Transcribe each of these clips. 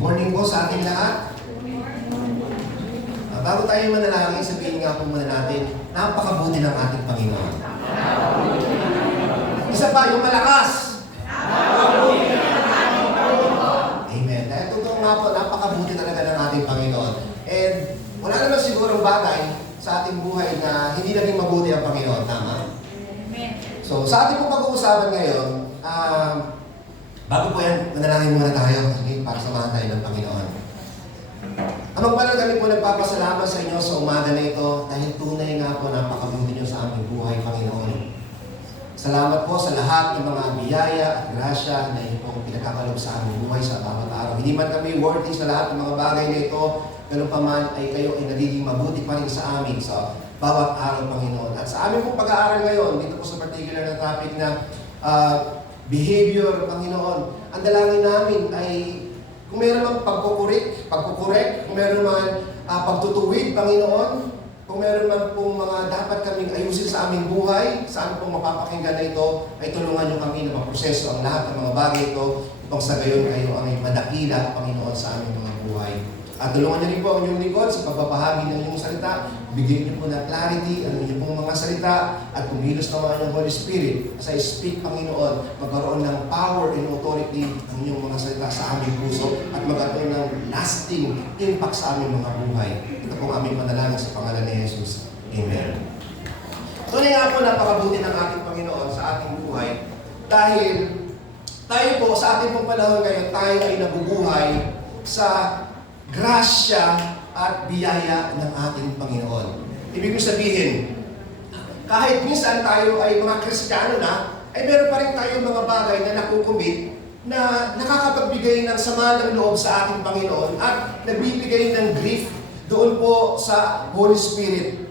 morning po sa ating lahat. Bago tayo manalangin, sabihin nga po muna natin, napakabuti ng ating Panginoon. Isa pa, yung malakas. Amen. Dahil totoo nga po, napakabuti talaga ng ating Panginoon. And wala naman sigurong bagay sa ating buhay na hindi naging mabuti ang Panginoon. Tama? So, sa ating pong pag-uusapan ngayon, bago po yan, manalangin muna tayo para samahan tayo ng Panginoon. Amang Banal, kami po nagpapasalamat sa inyo sa umaga na ito dahil tunay nga po napakabuti niyo sa aming buhay, Panginoon. Salamat po sa lahat ng mga biyaya at grasya na inyo pong pinagkakalob sa aming buhay sa bawat araw. Hindi man kami worthy sa lahat ng mga bagay na ito, ganun pa man ay kayo ay nagiging mabuti pa rin sa amin sa bawat araw, Panginoon. At sa aming pong pag-aaral ngayon, dito po sa particular na topic na behavior, Panginoon, ang dalangin namin ay kung meron mang pagkukorek, kung meron man pagtutuwid, Panginoon, kung meron man pong mga dapat kaming ayusin sa aming buhay, saan pong mapapakinggan na ito, ay tulungan niyo kami na maproseso ang lahat ng mga bagay ito, upang sa gayon kayo ang madakila, Panginoon, sa aming mga buhay. At tulungan niyo rin po ang inyong lingkod sa pagbabahagi ng inyong salita. Bigyan niyo po ng clarity ang inyong pong mga salita at kumilos naman ng Holy Spirit. As I speak, Panginoon, magkaroon ng power and authority ang inyong mga salita sa aming puso at magkaroon ng lasting impact sa aming mga buhay. Ito pong aming panalangin sa pangalan ni Jesus. Amen. Tunay nga po napakabuti ng ating Panginoon sa ating buhay dahil tayo po sa ating pong panahon ngayon, tayo ay nabubuhay sa grasya at biyaya ng ating Panginoon. Ibig sabihin, kahit minsan tayo ay mga Kristiyano na, ay meron pa rin tayo mga bagay na nakukumit na nakakapagbigay ng sama ng loob sa ating Panginoon at nagbibigay ng grief doon po sa Holy Spirit.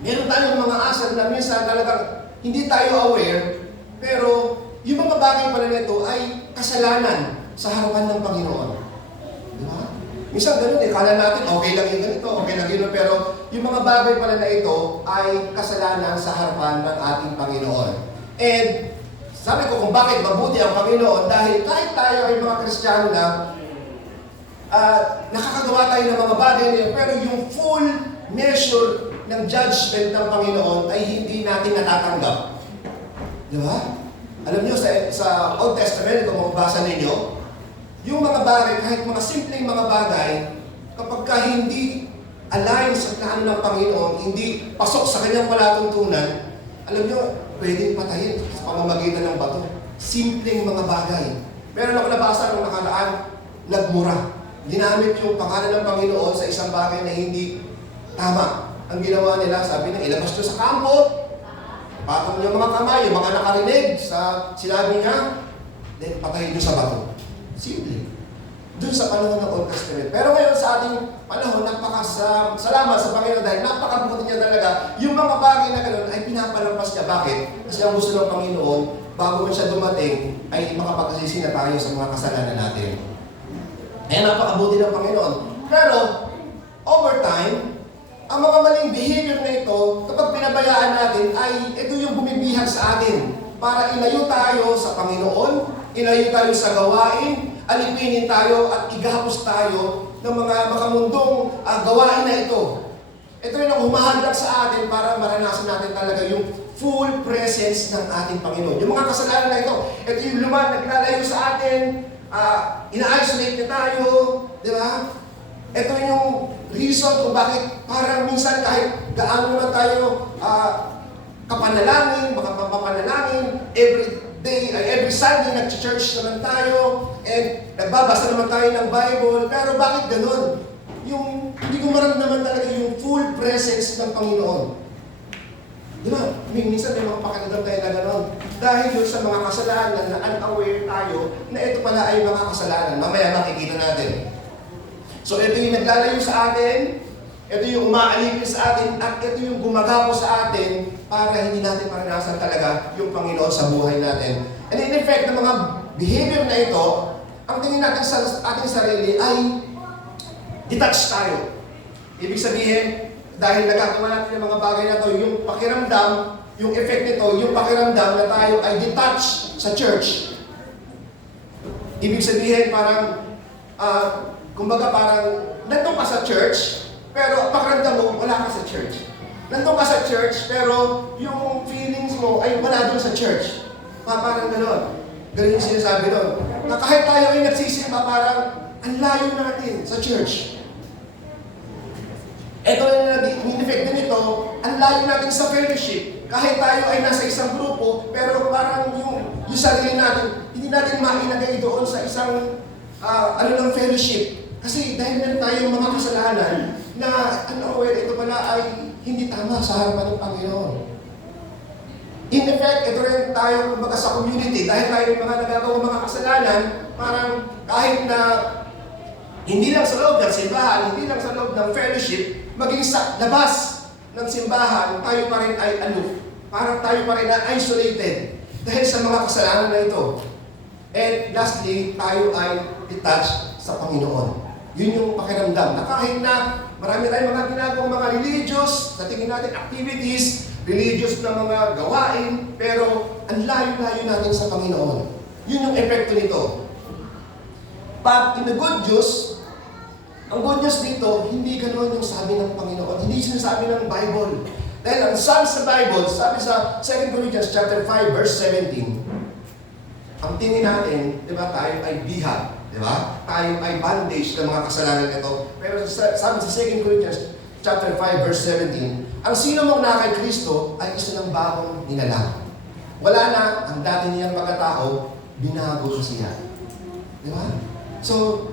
Meron tayong mga asal na minsan talagang hindi tayo aware, pero yung mga bagay pala nito ay kasalanan sa harapan ng Panginoon. Di ba? Minsan ganun kala natin okay lang yung ganito, okay lang yun, pero yung mga bagay pala na ito ay kasalanan sa harapan ng ating Panginoon. And sabi ko kung bakit mabuti ang Panginoon, dahil kahit tayo ay mga Kristiyano na, nakakagawa tayo ng mga bagay na yun, pero yung full measure ng judgment ng Panginoon ay hindi natin natatanggap. Di ba? Alam niyo, sa Old Testament, kung mabasa ninyo, yung mga bagay, kahit mga simpleng mga bagay, kapag ka hindi align sa plano ng Panginoon, hindi pasok sa kanyang palatuntunan, alam nyo, pwedeng patayin sa pamamagitan ng bato. Simpleng mga bagay. Meron ako nabasa nung nakaraan, nagmura. Ginamit yung pangalan ng Panginoon sa isang bagay na hindi tama. Ang ginawa nila, sabi na, ilabas nyo sa kampo, patong yung mga kamay, yung mga nakarinig sa sinabi niya, then patayin nyo sa bato. Simple. Doon sa panahon ng Old Testament. Pero ngayon sa ating panahon, napakasalamat sa Panginoon dahil napakabuti niya talaga. Yung mga bagay na ganoon ay pinapalampas niya. Bakit? Kasi ang gusto ng Panginoon, bago man siya dumating, ay makapagsisi na tayo sa mga kasalanan natin. Kaya napakabuti ng Panginoon. Pero, over time, ang mga maling behavior na ito, kapag pinabayaan natin, ay ito yung bumibihag sa atin para ilayo tayo sa Panginoon, ilayo tayo sa gawain, alipinin tayo at igapos tayo ng mga makamundong gawain na ito. Ito yung humahandak sa atin para maranasan natin talaga yung full presence ng ating Panginoon. Yung mga kasalanan na ito yung naglalayo sa atin, ina-isolate na tayo, di ba? Ito yung reason kung bakit parang minsan kahit gaano naman tayo kapanalangin, makapapanalangin, every Sunday nag-church naman tayo, and nagbabasa naman tayo ng Bible, pero bakit ganun? Yung hindi ko maramdaman talaga yung full presence ng Panginoon. Di ba? Minsan may mga pakiramdam tayo na gano'n. Dahil yun sa mga kasalanan na unaware tayo na ito pala ay mga kasalanan. Mamaya makikita natin. So ito yung naglalayo sa atin, ito yung umaalipin sa atin, at ito yung gumagapo sa atin para hindi natin maranasan talaga yung Panginoon sa buhay natin. And in effect, ng mga behavior na ito, ang tingin natin sa ating sarili ay detached tayo. Ibig sabihin, dahil nagagawa natin yung mga bagay na ito, yung pakiramdam, yung effect nito, yung pakiramdam na tayo ay detached sa church. Ibig sabihin, parang Kumbaga parang, nandun ka sa church, pero pakiramdam mo, wala ka sa church. Nandun ka sa church, pero yung feelings mo ay wala doon sa church. Parang gano'n. Ganun yung sinasabi doon. Na kahit tayo ay nagsisimba, parang ang layo natin sa church. Ito na in-effect din ito, ang layo natin sa fellowship. Kahit tayo ay nasa isang grupo, pero parang yung sarili natin, hindi natin mailagay doon sa isang fellowship. Kasi dahil meron tayong mga kasalanan na, ito pala ay hindi tama sa harapan ng Panginoon. In effect, ito rin tayo kumbaga sa community, dahil tayo yung mga nagagawa mga kasalanan, parang kahit na hindi lang sa loob ng simbahan, hindi lang sa loob ng fellowship, maging sa labas ng simbahan, tayo pa rin ay aloof. Parang tayo pa rin na isolated dahil sa mga kasalanan na ito. And lastly, tayo ay detached sa Panginoon. Yun yung pakiramdam na kahit na marami tayong mga ginagawang mga religious, sa tingin natin activities, religious na mga gawain, pero ang layo-layo natin sa Panginoon. Yun yung epekto nito. But in the good news, ang good news dito, hindi ganoon yung sabi ng Panginoon. Hindi sinasabi ng Bible. Dahil ang sabi sa Bible, sabi sa 2 Corinthians chapter 5, verse 17, ang tingin natin, di ba, tayo ay bihag. Di ba? Tayo ay bandage ng mga kasalanan nito. Pero sabi sa 2 Corinthians chapter 5, verse 17, ang sino mong na kay Kristo ay isa ng bagong nilalang. Wala na ang dati niyang pagkatao, binago siya. Di ba? So,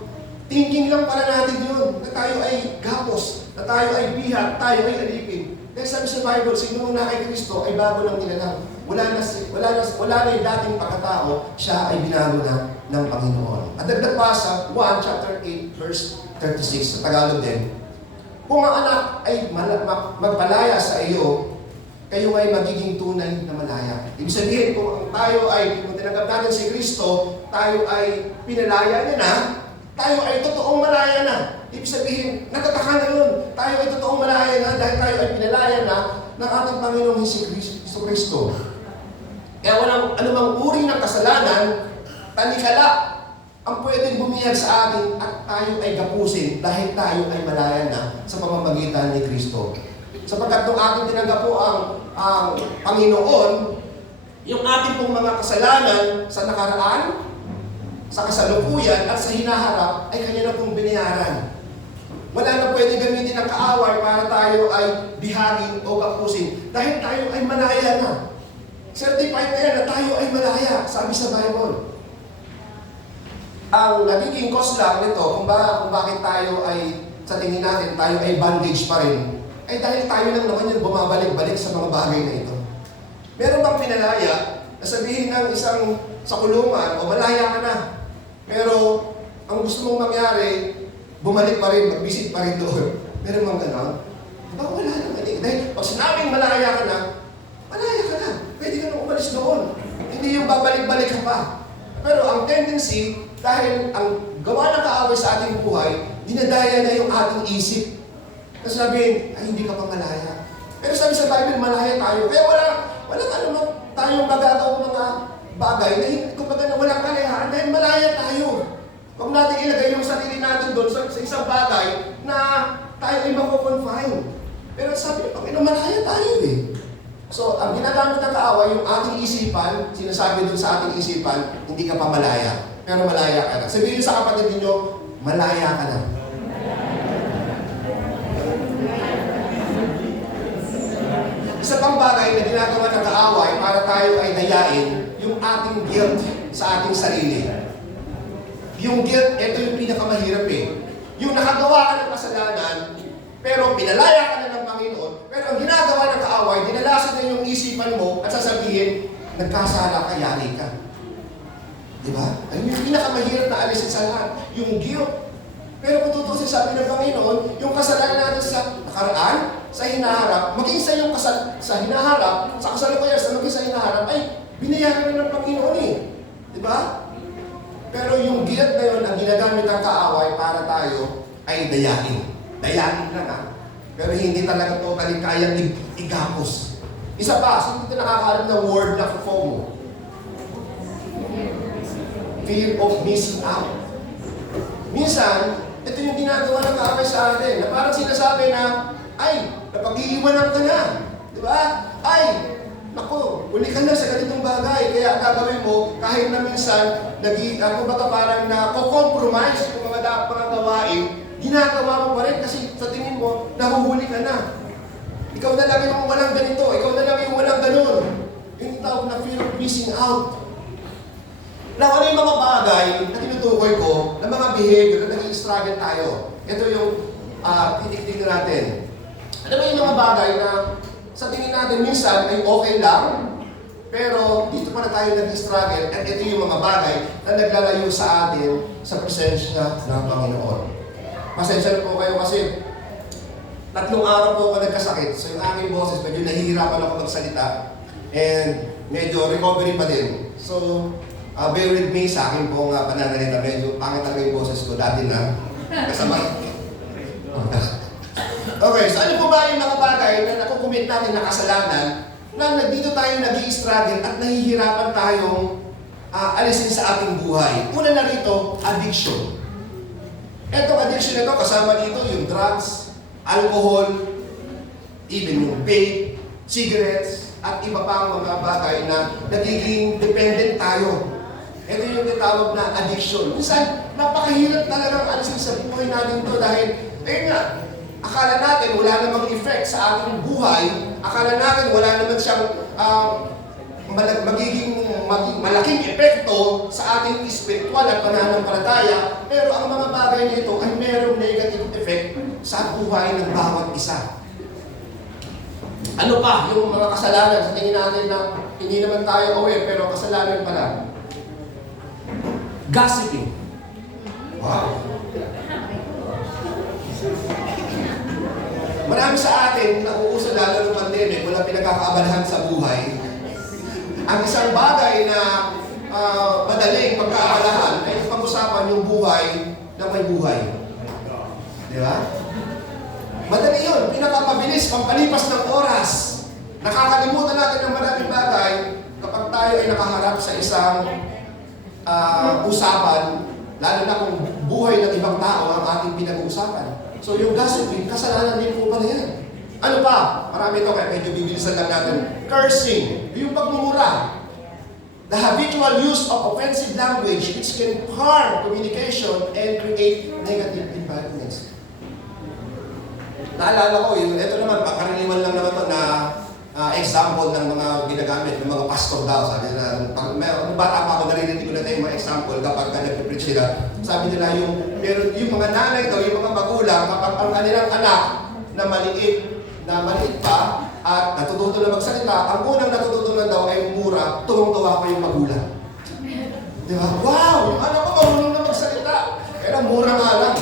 thinking lang pala natin yun, na tayo ay gapos, na tayo ay bihag, tayo ay alipin. Dahil sabi sa Bible, sino mong na kay Kristo ay bago ng nilalang. Wala na yung dating pagkatao, siya ay binago na ng Panginoon. At dagdag pa sa 1 chapter 8 verse 36 sa Tagalog din. Kung ang anak ay magpalaya sa iyo, kayo ay magiging tunay na malaya. Ibig sabihin, kung tinanggap natin si Kristo, tayo ay pinalaya niya na, tayo ay totoong malaya na. Ibig sabihin, natataka na yun. Tayo ay totoong malaya na dahil tayo ay pinalaya na ng ating Panginoong Kristo. Kaya walang anumang uri ng kasalanan, talikala ang pwedeng bumiyag sa atin at tayo ay gapusin dahil tayo ay malaya na sa pamamagitan ni Kristo. Sapagkat nung ating tinanggap po ang Panginoon, yung ating pong mga kasalanan sa nakaraan, sa kasalukuyan at sa hinaharap ay kanya na pong binayaran. Wala na pwede gamitin ang kaaway para tayo ay bihagin o gapusin dahil tayo ay malaya na. Certified na yan na tayo ay malaya, sabi sa Bible. Ang nagiging cause lang nito, kung bakit tayo ay, sa tingin natin, tayo ay bandage pa rin, ay dahil tayo lang naman yung bumabalik-balik sa mga bagay na ito. Meron bang pinalaya na sabihin ng isang sa kulungan, o malaya ka na, pero ang gusto mong mangyari, bumalik pa rin, mag-visit pa rin doon. Meron bang gano'n? Diba wala naman eh. Dahil pag sinabing malaya ka na, malaya ka na. Pwede ka nang umalis doon. Hindi yung babalik-balik ka pa. Pero ang tendency, dahil ang gawa ng kaaway sa ating buhay, dinadaya na yung ating isip. Kasi sabihin, ay hindi ka pa malaya. Pero sabi sa Bible, malaya tayo. Kaya walang tayong magagawa mga bagay na kumbaga na walang kalayahan dahil malaya tayo. Huwag natin ilagay yung sarili natin doon sa isang bagay na tayo ay mako-confine. Pero sabi ng Panginoon, malaya tayo eh. So, ang ginagamit ng kaaway, yung ating isipan, sinasabi doon sa ating isipan, hindi ka pa malaya. Pero malaya ka na. Sabihin sa kapatid ninyo, malaya ka na. Isa pang bagay na ginagawa ng kaaway para tayo ay dayain, yung ating guilt sa ating sarili. Yung guilt, ito yung pinakamahirap eh. Yung nakagawa ka ng kasalanan, pero pinalaya ka na ng Panginoon, pero ang ginagawa ng kaaway, dinalasan na yung isipan mo at sasabihin, nagkasala ka, yari ka. Diba? Ayun yung pinakamahirap na alisin sa lahat, yung guilt. Pero kung tutusin sabi ng Panginoon, yung kasalanan natin sa nakaraan, sa hinaharap, maging sa yung sa hinaharap, sa kasalukuyan, sa maging sa hinaharap, ay binayaran na ng Panginoon eh. Diba? Pero yung guilt na yun, ang ginagamit ng kaaway para tayo ay dayain. Dayain lang ha. Pero hindi talaga totally kayang igapos. Isa pa, sino dito nakakaroon ng word na FOMO? Fear of missing out. Minsan, Ito yung ginagawa ng kaaway sa atin, na parang sinasabi na, ay, napag-iiwanan ka na. Di ba? Ay, naku, uli ka na sa ganitong bagay. Kaya gagawin mo, kahit na minsan, kumbaga parang na-compromise yung mga gawain, ginagawa mo pa rin kasi sa tingin mo, nahuhuli ka na. Ikaw na lang yung walang ganito, ikaw na lang yung walang ganun. Yung tawag na fear of missing out. Now, ano yung mga bagay na tinutukoy ko, na mga behavior na nag-i-struggle tayo? Ito yung titik-tignan natin. Ano ba yung mga bagay na sa tingin natin minsan ay okay lang, pero dito pa na tayo nag-i-struggle at ito yung mga bagay na naglalayo sa atin sa presensya ng Panginoon. Pasensya na po kayo kasi 3 araw po ako nagkasakit. So yung aking boses, medyo nahihirapan ako magsalita and medyo recovery pa din. So, bear with me sa akin pong pananalita. Medyo pangit talaga yung boses ko dati na kasama. Okay, so ano po ba yung mga bagay na nakukumit natin na kasalanan na dito tayo nag-i-struggle at nahihirapan tayong alisin sa ating buhay? Una na rito, addiction. Etong addiction na ito, kasama dito yung drugs, alcohol, even yung vape, cigarettes, at iba pang mga bagay na nagiging dependent tayo. Ito yung tinatawag na addiction. Minsan, napakahirap talagang alisin sa buhay natin ito dahil, ayun nga, akala natin wala namang effect sa ating buhay, akala natin wala naman siyang magiging malaking epekto sa ating spiritual at pananampalataya, pero ang mga bagay nito ay merong negative effect sa buhay ng bawat isa. Ano pa yung mga kasalanan sa tingin natin na hindi naman tayo aware pero kasalanan pala? Gossiping. Wow. Marami sa atin, nauuso lalo ng pandemic, wala pinagkakaabalahan sa buhay. Ang isang bagay na madaling pagkaabalahan ay pag-usapan yung buhay na may buhay. Di ba? Madali yun. Pinakapabilis, pampalipas ng oras. Nakakalimutan natin ng maraming bagay kapag tayo ay nakaharap sa isang usapan, lalo na kung buhay ng ibang tao ang ating pinag-uusapan. So yung gossiping, kasalanan din po pala yan. Ano pa? Marami ito, kaya medyo bibilisan lang natin. Cursing, yung pagmumura. The habitual use of offensive language which can harm communication and create negative environments. Naalala ko, ito naman, pagkaraniwan lang naman ito na example ng mga ginagamit ng mga pastor daw. Sabi nila, nung bata pa ako, narinig ko na tayo yung mga example kapag nag-preach sila. Sabi nila, yung mga nanay daw, yung mga magulang, kapag ang kanilang anak na maliit pa at natututo na magsalita, ang unang natututunan daw ay mura, tuwang-tuwa pa yung magulang. Di ba? Wow! Yung anak ko marunong na magsalita. Kaya mura nga lang.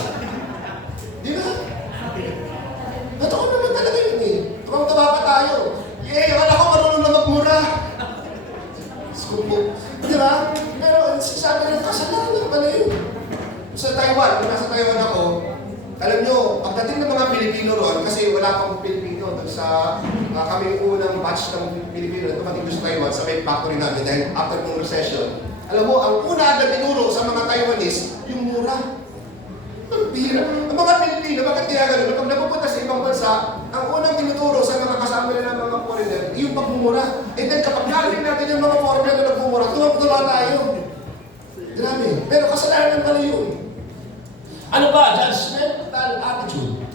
Di ba? Totoo naman talaga yun eh. Tuwang-tuwa pa tayo. Yay! Yung anak ko marunong na magmura. Skupo. Di ba? Pero sabi ng kasalanan pala yun. Sa Taiwan, kung nasa Taiwan ako, alam nyo, pagdating ng mga Pilipino roon, kasi wala pang Pilipino doon sa kami unang batch ng Pilipino na tumating doon sa Taiwan, sa main factory namin dahil after ng recession. Alam mo, ang una agad tinuro sa mga Taiwanese, yung mura. Ang bira. Ang mga Pilipino, bakit kaya gano'n? Pag napupunta sa ibang bansa, ang unang tinuturo sa mga kasama nila ng mga foreigner, yung pagmumura. And then kapag narinig natin yung mga foreigner na nagmumura, tuwag-tuwa tayo. Grabe. Pero kasalanan pala yun. Ano ba? Judgmental attitude.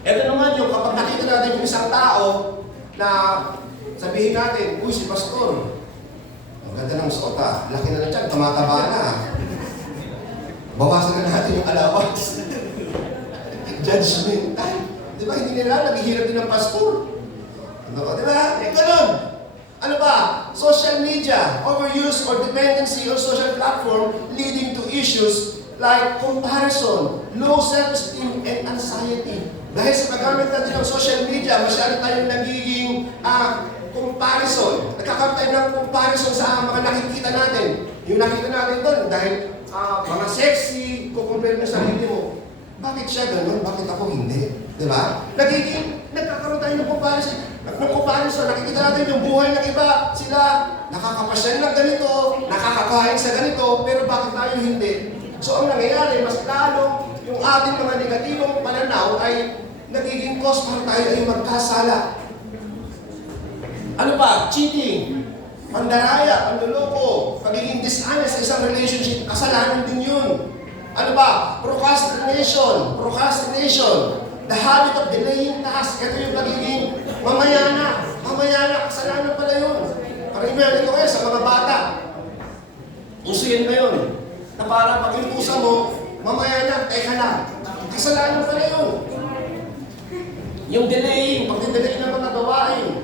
Ito naman yung kapag nakita natin yung isang tao na sabihin natin, uy, si Pastor, ang ganda ng suot ah, laki na dyan, tumataba na. Bawasan na natin yung allowance. Judgmental. Di ba? Hindi nila naghihirap din ng pastor. Ano ba? Di ba? Eh, ganun. Ano ba? Social media, overuse or dependency on social platform leading to issues like comparison, low self-esteem, and anxiety. Dahil sa paggamit natin ng social media, masyado tayong nagiging comparison. Nagkakaroon tayo ng comparison sa mga nakikita natin. Yung nakita natin doon, dahil mga sexy, kukumpare mo sa sarili mo. Bakit siya gano'n? Bakit ako hindi? Di ba? Nagkakaroon tayo ng comparison. Nakikita natin yung buhay ng iba. Sila, nakakapasyal ng ganito, nakakakain sa ganito, pero bakit tayo hindi? So ang nangyayari, mas lalo yung ating mga negatibong pananaw ay nagiging cause para tayo ay magkasala. Ano pa? Cheating, pandaraya, panluloko, pagiging dishonest sa isang relationship, kasalanan din yun. Ano ba? Procrastination, the habit of delaying tasks. Ito yung pagiging mamayana, kasalanan pala yun. Parang i-meron ko kayo sa mga bata. Uso yan ngayon. Na para pag inutusan mo, mamaya na, teka lang. Kasalanan pala yun. Yung delaying, pag-delay ng mga gawain.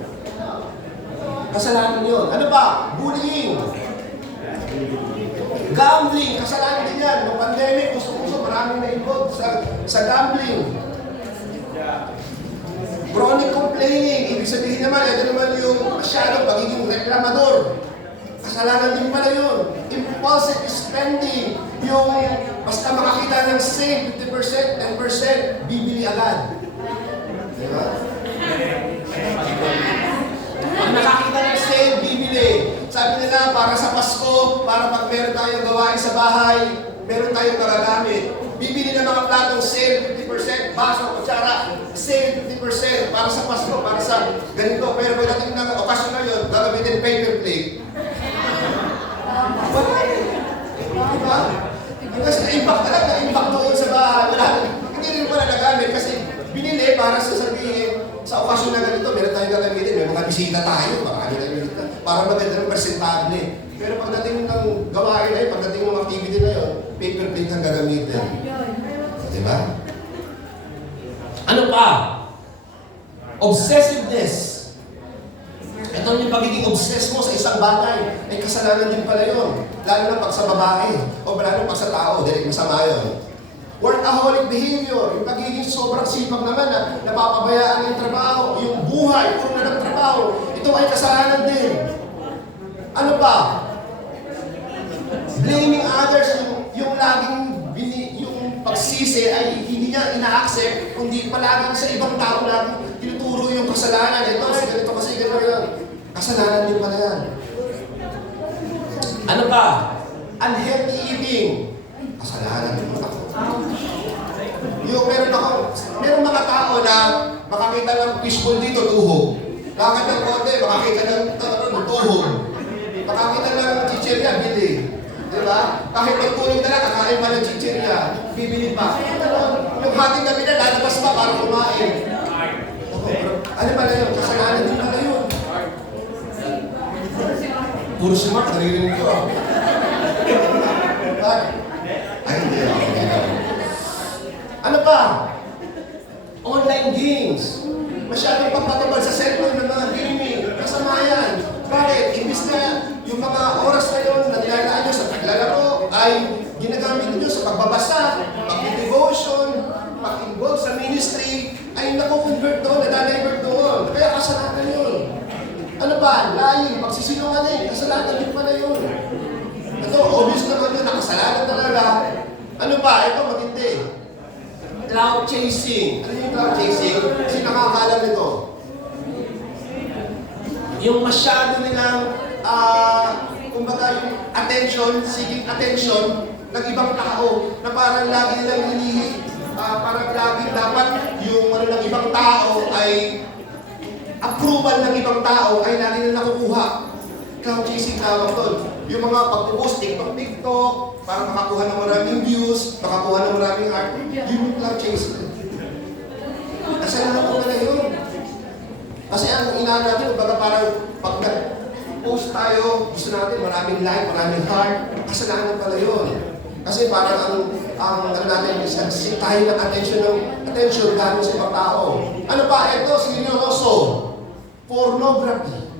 Kasalanan yun. Ano ba? Bullying. Gambling. Kasalanan din yan. Noong pandemic, gusto-gusto, maraming na-involved sa gambling. Chronic complaining. Ibig sabihin naman, ito naman yung masyadong pagiging reklamador. Kasalanan din pala yun. Impulsive spending. Yung basta makakita ng sale, 50%, 10%, bibili agad. Diba? Pag nakakita ng sale, bibili. Sabi nila, para sa Pasko, para pag meron tayong gawain sa bahay, meron tayong magagamit. Bibili ng mga platong sale, 50%, baso, kutsara, sale, 50%, para sa Pasko, para sa ganito. Pero pagdating ng okasyon na yun, gagamitin paper plate. Wala eh. Diba? Kasi na-impact talaga, na-impact doon sa bahay. Wala, hindi rin pala nagamit kasi binili para sasabihin sa okasyon na ganito, meron tayong gagamitin, may mga bisita tayo, marami tayong bisita, para maganda ng presentable. Pero pagdating ng gawain na yun, pagdating ng activity na yun, paper plate ang gagamitin. Diba? Ano pa? Obsessiveness. Ito yung pagiging obsessed mo sa isang bagay, ay kasalanan din pala yun. Lalo na pag sa babae, o lalo pag sa tao, direct masama yun. Workaholic behavior, yung pagiging sobrang sipag naman na napapabayaan yung trabaho, yung buhay, puro na ng trabaho, ito ay kasalanan din. Ano pa? Blaming others, yung laging yung pagsisi ay hindi niya ina-accept, kundi palaging sa ibang tao laging tinuturo yung kasalanan. Ito, kasi ganito yun. Kasalanan din pala yan. Ano pa? Unhealthy eating. Kasalanan din pala. Yung meron mga tao na makakita ng fishbowl dito, tuhog. Lakad ng konti, makakita ng tuhog. Makakita ng chichirya, bili. Diba? Kahit magtulog na lang, kakain pa ng chichirya, bibili pa. Yung hating gabi na, lalabas pa para kumain. Ano pala yun? Kasalanan din pala yun. Puro smart, naririnig ko. Ay, hindi. Ano pa? Online games. Masyadong pagpatubal sa cellphone ng mga gaming. Kasama yan. Bakit? Imbis na yung mga oras na yun na nilalaan nyo sa paglalaro ay ginagamit nyo sa pagbabasa, pag-devotion, pag-involve sa ministry, ay nakukonvert doon, nadadivert doon. Kaya kasalanan yun. Ano ba? Lying, pagsisinungaling, kasalanan din pala yun. Ito, obvious naman yun, nakasalanan talaga. Ano ba? Ito, matindi. Cloud chasing. Ano yung cloud chasing? Kasi nakakalam nito. Yung masyado nilang, kumbaga yung attention, seeking attention ng ibang tao na parang lagi nilang hinihi, parang lagi dapat yung ng ibang tao ay approval ng ibang tao ay lagi nilang nakukuha. Cloud chasing tawag doon. Yung mga pag-post, TikTok, para makakuha ng maraming views, makakuha ng maraming heart, yun yung cloud chasing. Kasalanan ko pala yun. Kasi ang inaano natin, kumbaga parang pag post tayo, gusto natin maraming like, maraming heart, kasalanan pala yun. Kasi parang ang ano natin, kasi tayo ng attention gano'n sa ibang tao. Ano pa? Ito, seryoso. Pornography.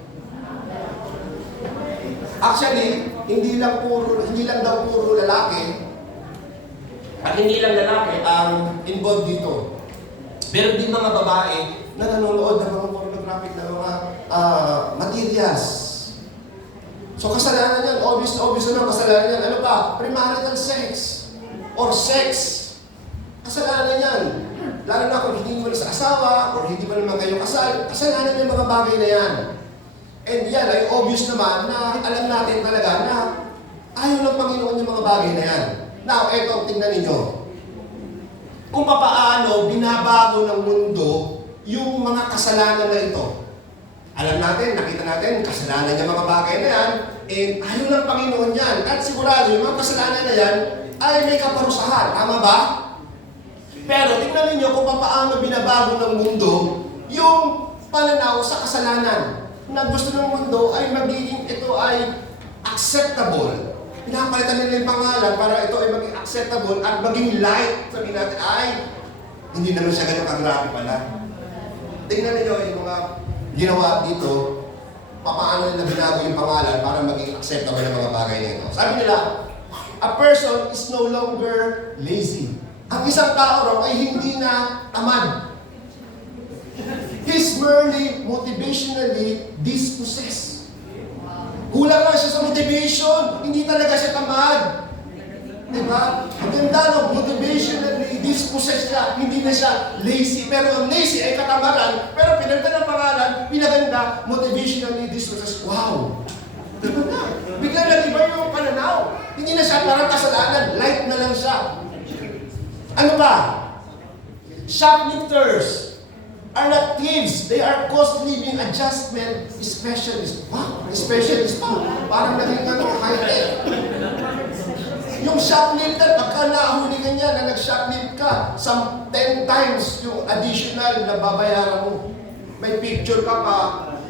Actually, hindi lang daw puro lalaki, at hindi lang lalaki ang involved dito. Pero din mga babae na nanonood ng mga pornographic na mga materials. So kasalanan yan, obvious na kasalanan yan. Ano pa? Premarital sex or sex. Kasalanan yan. Lalo na kung hindi mo na sa asawa or hindi mo naman kayo kasal, kasalanan yung mga bagay na yan. And yan ay obvious naman na alam natin talaga na ayaw ng Panginoon yung mga bagay na yan. Now, eto, tingnan ninyo. Kung papaano binabago ng mundo yung mga kasalanan na ito. Alam natin, nakita natin, kasalanan niya mga bagay na yan, and ayaw ng Panginoon yan. At sigurado, yung mga kasalanan na yan ay may kaparusahan. Tama ba? Pero tingnan ninyo kung paano binabago ng mundo yung pananaw sa kasalanan. Na gusto ng mundo ay magiging ito ay acceptable. Pinapalitan nila yung pangalan para ito ay maging acceptable at maging light. Sabihin natin, ay, hindi naman siya ganun kagrabe pala. Tingnan ninyo yung mga ginawa dito, paano nila binago yung pangalan para maging acceptable ng mga bagay na ito. Sabi nila, a person is no longer lazy. Ang isang tao raw ay hindi na tamad. He's merely motivationally dispossessed. Kulang lang siya sa motivation. Hindi talaga siya tamad. Diba? Ang ganda no, motivationally dispossessed siya. Hindi na siya lazy. Pero ang lazy ay katamaran. Pero pinagda ng pangalan, pinaganda, motivationally dispossessed. Wow! Diba na? Bigla na iba yung pananaw. Hindi na siya parang kasalanan. Light na lang siya. Ano ba? Shoplifters are not thieves. They are cost living adjustment specialists. Wow, specialist pa. Parang naging high-tech. Yung shoplifter, pagka nahuli ka niya na nag-shoplift ka, 10 times yung additional na babayaran mo. May picture ka pa,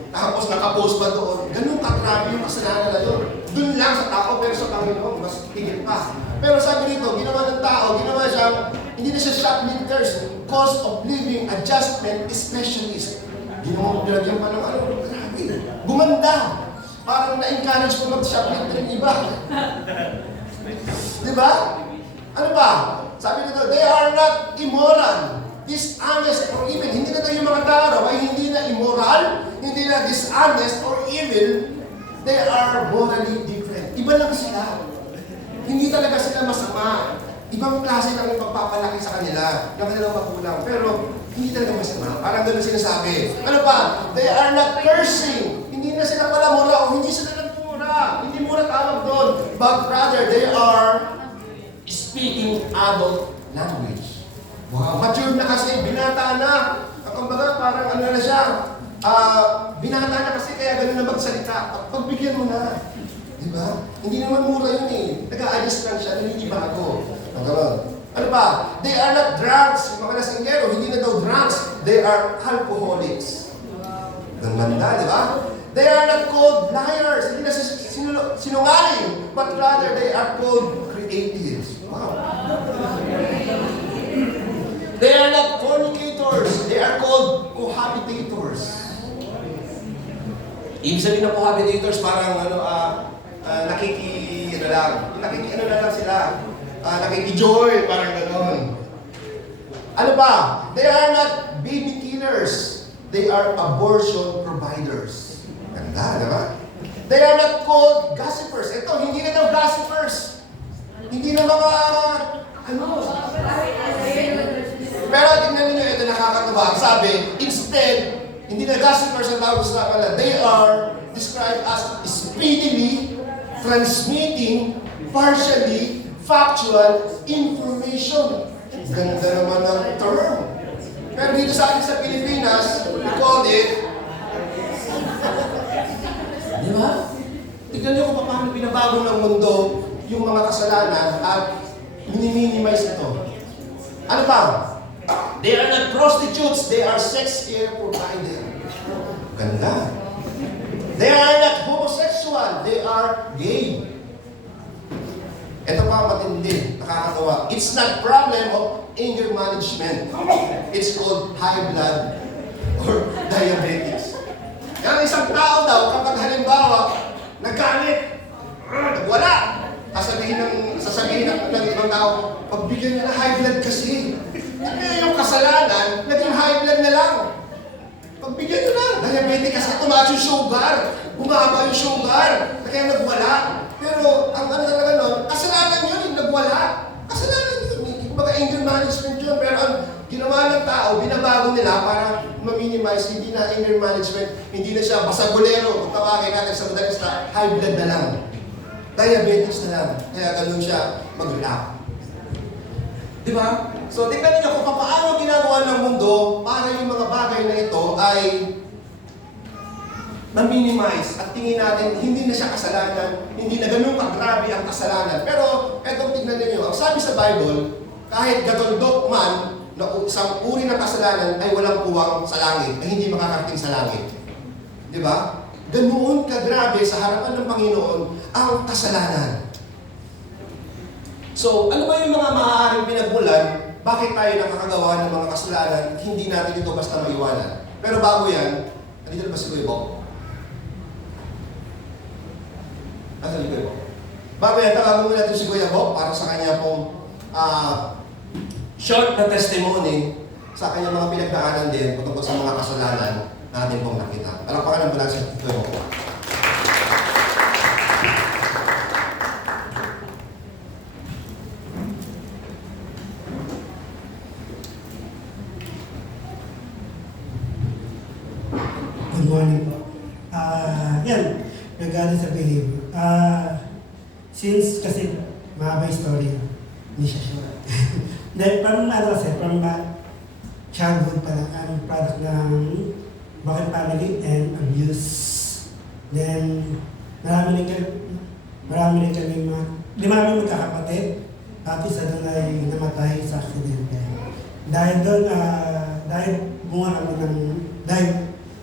tapos nakapost pa doon. Ganun kagrabe yung kasalanan na yun. Doon lang sa tao, pero sa Panginoon, mas higit pa. Pero sabi dito, ginawa ng tao, ginawa siyang, hindi na siya shoplifters, cost of living adjustment specialist. Ginawa mo pinagyan pa ng grabe. Gumanda. Parang na-encourage mo mag-shoplifter yung iba. Diba? Ano ba? Sabi nito, they are not immoral, dishonest, or evil. Hindi na tayo yung mga tao ay hindi na immoral, hindi na dishonest or evil. They are morally different. Iba lang sila. Hindi talaga sila masama. Ibang klase lang yung pagpapalaki sa kanila ng kanilang magulang. Pero hindi talaga masama. Parang gano'n sinasabi. Ano pa? They are not cursing. Hindi na sila pala mura o hindi sila nagmura. Hindi mura tawag doon. But rather, they are speaking adult language. Wow, mature na kasi. Binata na. At kumbaga, parang ano na siya. Binata na kasi kaya gano'n na magsalita. Pagbigyan mo na. Diba? Hindi naman mura yun eh. Nag-a-adjust lang siya, naninibago. Ano ba? They are not drunks. Yung mga lasinggero, hindi na daw drunks. They are alcoholics. Ganda, di ba? They are not called liars. Hindi na sinungaling. But rather, they are called creatives. Wow. They are not fornicators. They are called cohabitators. Ibig sabihin ng cohabitators, parang nakiki-ano na lang sila. Nakiki-joy, parang gano'n. Ano ba? They are not baby killers. They are abortion providers. Ganda, diba? They are not called gossipers. Ito, hindi na daw gossipers. Hindi na mga, Pero tingnan niyo, ito nakakatuwa. Sabi, instead, hindi na gossipers ang tawag sa kanila. They are described as speedily transmitting partially factual information. Ganda naman ng term. Pero dito sa atin sa Pilipinas, we call it, di ba? Tignan niyo kung paano binabago ng mundo yung mga kasalanan at miniminize ito. Ano pa? They are not prostitutes, they are sex care provider. Ganda. They are not homosexual, they are gay. Ito pa matindi, nakakatawa. It's not problem of anger management. It's called high blood or diabetes. Yung isang tao daw, kapag halimbawa, naggalit, wala. Sasabihin ng ibang tao, pagbigyan niya na high blood kasi. Kaya yung kasalanan, naging high blood na lang. Pagbigyan niyo lang. Diabetes kasi tumaas yung sugar. Bumaba yung sugar. Kaya nagwala. Pero ang ano talaga nun, kasalanan yun, yung nagwala. Kasalanan yun. Kumbaga anger management yun. Pero ang ginawa ng tao, binabago nila para ma-minimize, hindi na anger management, hindi na siya basagulero. Kung tawagin natin sa madalas na high blood na lang. Diabetes na lang. Kaya ganun siya mag-react. Di ba? So, tingnan niyo kung paano ginagawa ng mundo para yung mga bagay na ito ay ma-minimize at tingin natin hindi na siya kasalanan, hindi na ganun kagrabe ang kasalanan. Pero, etong tingnan niyo, ang sabi sa Bible, kahit gatondok man na isang uri ng kasalanan ay walang puwang sa langit, ay hindi makakarating sa langit. Di ba? Ganoon kagrabe sa harapan ng Panginoon ang kasalanan. So, ano ba yung mga maaaring pinagmulan? Bakit tayo nakakagawa ng mga kasalanan? Hindi natin ito basta maiwanan. Pero bago yan, nandito na ba si Kuya Bob? Nasa si Kuya Bob? Bago yan, tawagin mo natin si Kuya Bob para sa kanya pong short na testimony sa kanyang mga pinagdaanan din patungkol sa mga kasalanan natin pong nakita. Palakpakan ng bulan sa Kuya Bob. Good morning po. Yan, regarding sa behavior. Since kasi mahaba yung story, hindi siya sure. Then, from childhood pa lang, ang product ng broken family and abuse. Then, marami rin kami lima magkakapatid, at isa doon ay namatay sa aksidente. Dahil doon, dahil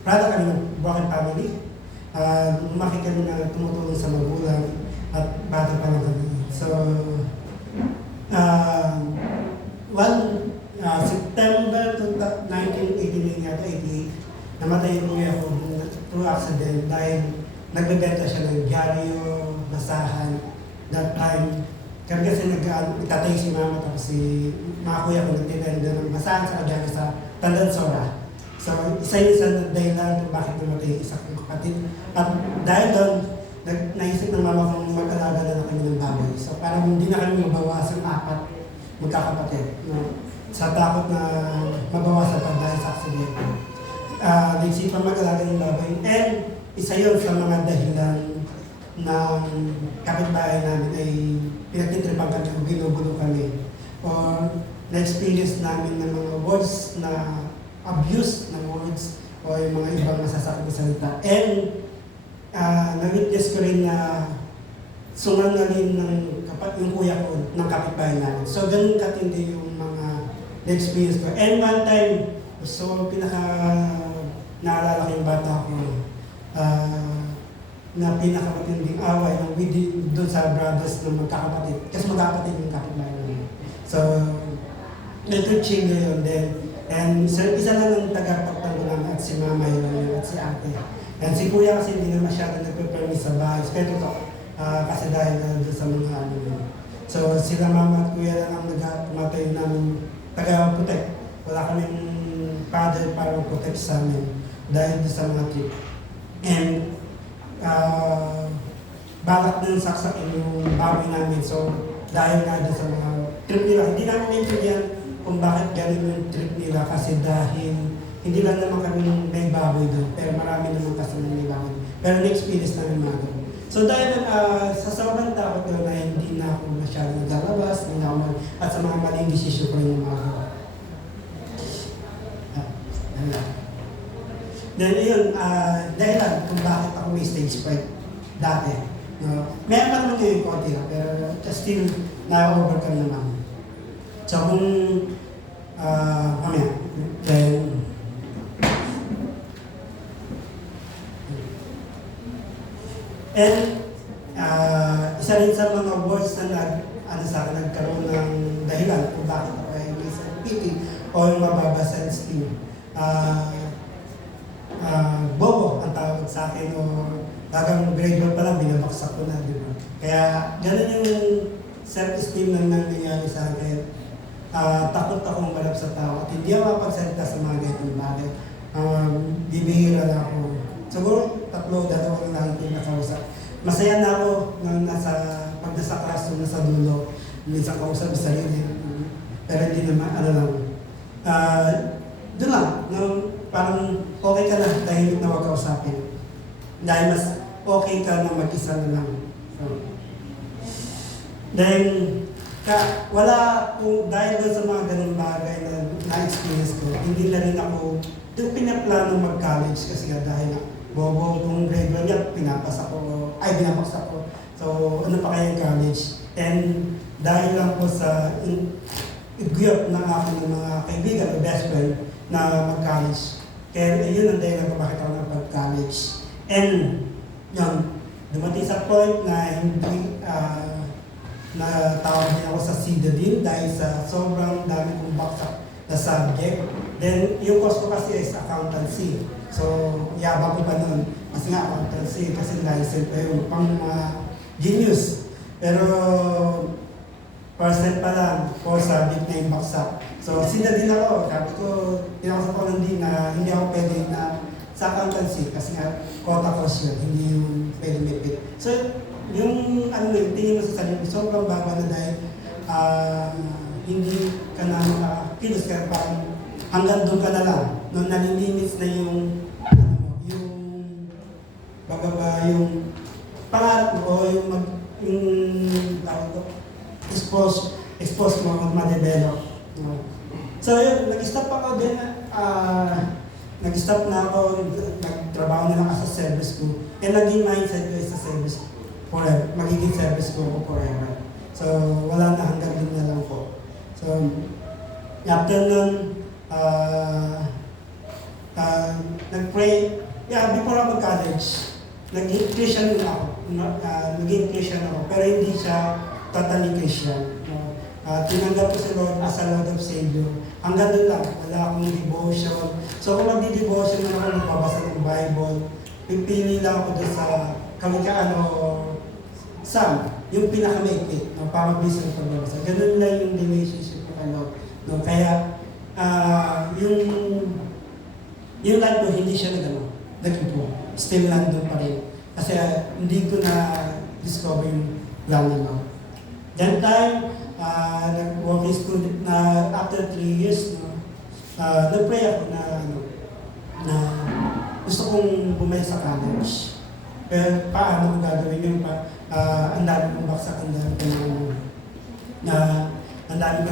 product kami ng broken family, lumaki kami na tumutulong sa magulang at bata pa lang kami. So, September 1989 yata, 88, namatay yung kuya ko through accident dahil nagbebenta siya ng dyaryo, basahan. That time, kami kasi nagtatay si mama tapos si mga kuya ko nagtitinda ng basahan sa dyaryo sa Tandansora. So, isa dahilan kung bakit namatay yung isa kong kapatid. At dahil doon, naisip ng mama kong mag-alaga na kami ng baboy. So, parang hindi na kami mabawasan 4 magkakapatid. No? Sa takot na mabawasan pa dahil sa aksidente. Naisipan mag-alaga ng baboy. And isa yun sa mga dahilan ng kapitbahay namin ay pinagtitripan kami o ginugulo kami. Or na-experience namin ng mga words na abuse ng words o yung mga ibang masasakit na salita. And na-witness ko rin na sumangalin yung kuya ko ng kapitbahay namin. So, ganun katindi yung mga na-experience ko. And one time, so naalala ko yung bata ko na pinakamatinding away ng doon sa brothers ng magkakapatid. Kasi magkakapatid yung kapitbahay namin. So, nag-reaching na yun din. And isa lang ang tagapagtanggol namin at si mama yun at si ate. And si kuya kasi hindi na masyado nagpe-permit sa bahay. Pero ito, kasi dahil na doon sa mga ano yun. So sila mama at kuya lang ang nagpumatayo namin taga-protect. Wala kaming father para protect sa amin dahil doon sa mga trip. And balak din saksakin yung baboy namin. So dahil nga doon sa mga trip nila, hindi namin naintindihan kung bakit ganun yung trip nila kasi dahil hindi lang naman kami may baboy doon, pero marami naman kasi may baboy. Pero na-experience namin mga doon. So dahil sa sobrang takot ko na hindi na ako masyadong naglalabas, hindi na ako at sa mga maling desisyon ko yung mga doon. Then yun, dahilan kung bakit ako may stage fright dati. No? Meron pa naman yung konti lang, pero still na-overcome naman. So kung mamaya, then and isa rin sa mga words na nagkaroon ng dahilan kung bakit ako ay may self-pity o mababa self-esteem. Bobo ang tawag sa akin o bagang grade 1 pa lang, binabaksak ko na, di ba? Kaya ganun yung self-esteem na nangyayari sa akin. Takot akong malap sa tao at hindi ako mapagsalita sa mga ganitong bagay. Bibihira na ako. Siguro 2-2 lang yung nakausap. Masaya na ako pag nasa classroom, nasa dulo, minsan kausap sa sarili. Pero hindi naman, doon lang, parang okay ka na dahil na huwag kausapin. Dahil mas okay ka na mag-isa na lang. So, then, Wala po, dahil doon sa mga ganung bagay na na-experience ko, hindi na rin ako doon pinaplano mag-college kasi nga dahil bobo kung grade 1 yan, pinapasa ko, binapaksa ko. So, ano pa kaya yung college? And dahil lang po sa iguyot ng aking mga kaibigan o best friend na mag-college. Kaya yun ang dahilan kung bakit ako napag-college. And yun, dumating sa point na hindi, na tawag din ako sa SIDA din dahil sa sobrang dami kong baksak na subject. Then, yung course ko kasi is accountancy. So, yabang ko pa noon. Kasi nga accountancy, kasi license pa yung pang genius. Pero, percent pa lang for subject na yung baksak. So, SIDA din ako. Sabi ko, pinakasak ko lang din na hindi ako pwede na sa accountancy kasi nga quota course yun, hindi yung pwede may fit. So, yung ano yun, tingin mo sa sarili, sobrang baba na dahil hindi ka na makakilos ka, parang hanggang doon ka na lang. Nung nalilimits na yung bababa yung pangarap mo o yung tawag ko, expose mo, ma-develop. No? So yun, nag-stop ako din, nag-stop na ako, nagtrabaho na lang as a service ko. And naging mindset ko is sa service forever, magiging service ko forever. So, wala na, hanggang din na lang po. So, after nun, nag-pray, before ako mag-college, nag-Christian ako, naging Christian ako, pero hindi siya totally Christian. Tinanggap ko si Lord as a Lord of Savior. Hanggang doon lang, wala akong devotion. So, kung magdi-devotion na ako, magbabasa ng Bible, pipili lang ako doon sa Psalm, yung pinakamaikit, para mabilis ang pagbabasa. Ganun lang yung relationship ko kay Lord. No? Kaya, yung life ko, hindi siya nag-improve. Still nandun pa rin. Kasi hindi ko na-discover yung plan ni Lord. Then time, nag-working student na after 3 years, nag-pray ako na gusto kong bumalik sa college. Pero paano ko gagawin yun pa? Ang dami kong baksak, ang dami ko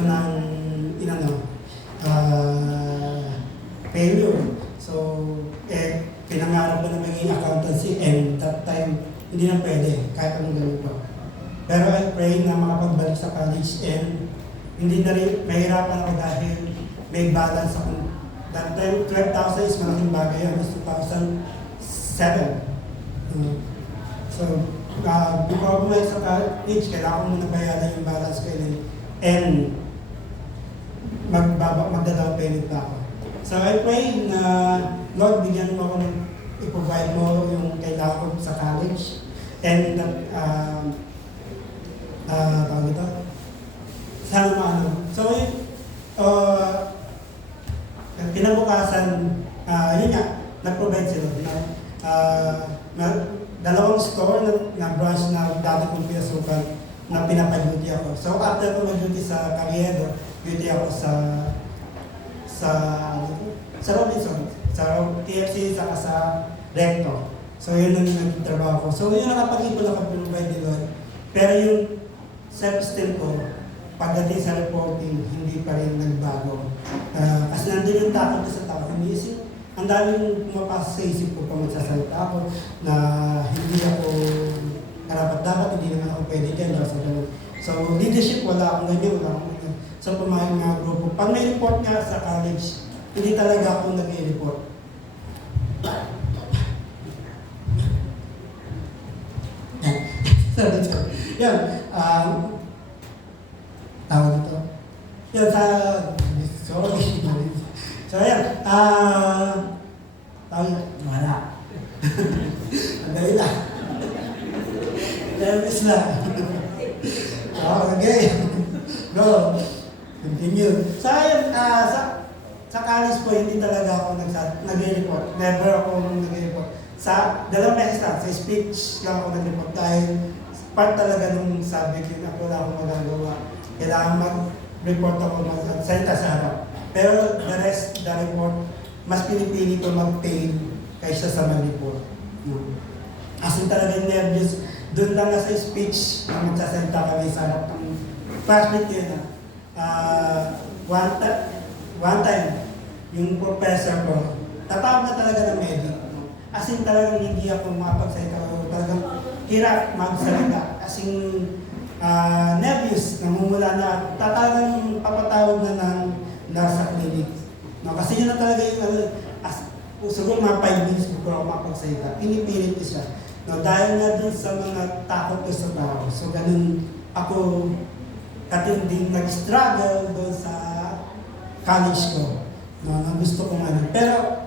ng failure. So, pinangarap ko na maging accountancy and that time, hindi na pwede, kahit anong ganito. Pero I pray na makapagbalik sa college and hindi na rin, mahirapan ako dahil may balance ako. That time, 12,000 is malaking bagay yan. It's 2007. So, before ako bumalik sa college, kailangan ko muna bayaran yung balance ko and magdadaw payment pa ako. So I pray na Lord, bigyan mo ako ng i-provide mo yung kailangan ko sa college and tawag ito, sana maano. So, kinabukasan, yun nga, nag-provide sila dalawang store na branch na dati kong pinasukan na pinapag-duty ako. So, after ko mag-duty sa Carriedo, duty ako sa Robinson, sa TFC, sa Recto. So, yun ang nagtrabaho ko. So, yun nakapag-ipon ako provide ni Lord. Pero yung self-esteem ko, pagdating sa reporting, hindi pa rin nagbago. Kasi nandun yung takot ko sa tao. Ang daming pumapasok sa isip ko pag magsasalita ako na hindi ako karapat-dapat, hindi naman ako pwede dyan. So, leadership, wala akong ganyan, wala akong ganyan. So, pumayag mga grupo. Pag may report nga sa college, hindi talaga ako nag-i-report. Yan, tawag ito. Yan, So, ayan, tawag ito, wala. Ang dali lang. Nervous na. Okay. Go. Continue. So, ayan, sa college po, hindi talaga ako nag-report. Never ako nag-report. Sa dalawang beses lang, sa speech lang ako nag-report dahil part talaga nung subject yun ako wala akong magagawa. Kailangan mag-report ako mag-salita sa harap. Pero the rest, the report, mas pinipili ko mag-paid kaysa sa mag-report. As in talagang nervous. Doon lang na sa speech, magsasalita kami sa harap ng classmate ko yun one time, yung professor ko, tatawag na talaga ng medic. No? As in talagang hindi ako makapagsalita o talagang hirap magsalita. As in nervous, namumula na, tatalagang papatawag na ng nasa clinic. No? Kasi yun na talaga yung siguro mga 5 minutes before ako makapagsalita. Pinipilit ko siya. No? Dahil nga dun sa mga takot ko sa tao. So ganun ako katinding nag-struggle doon sa college ko. No, na gusto kong ano. Pero,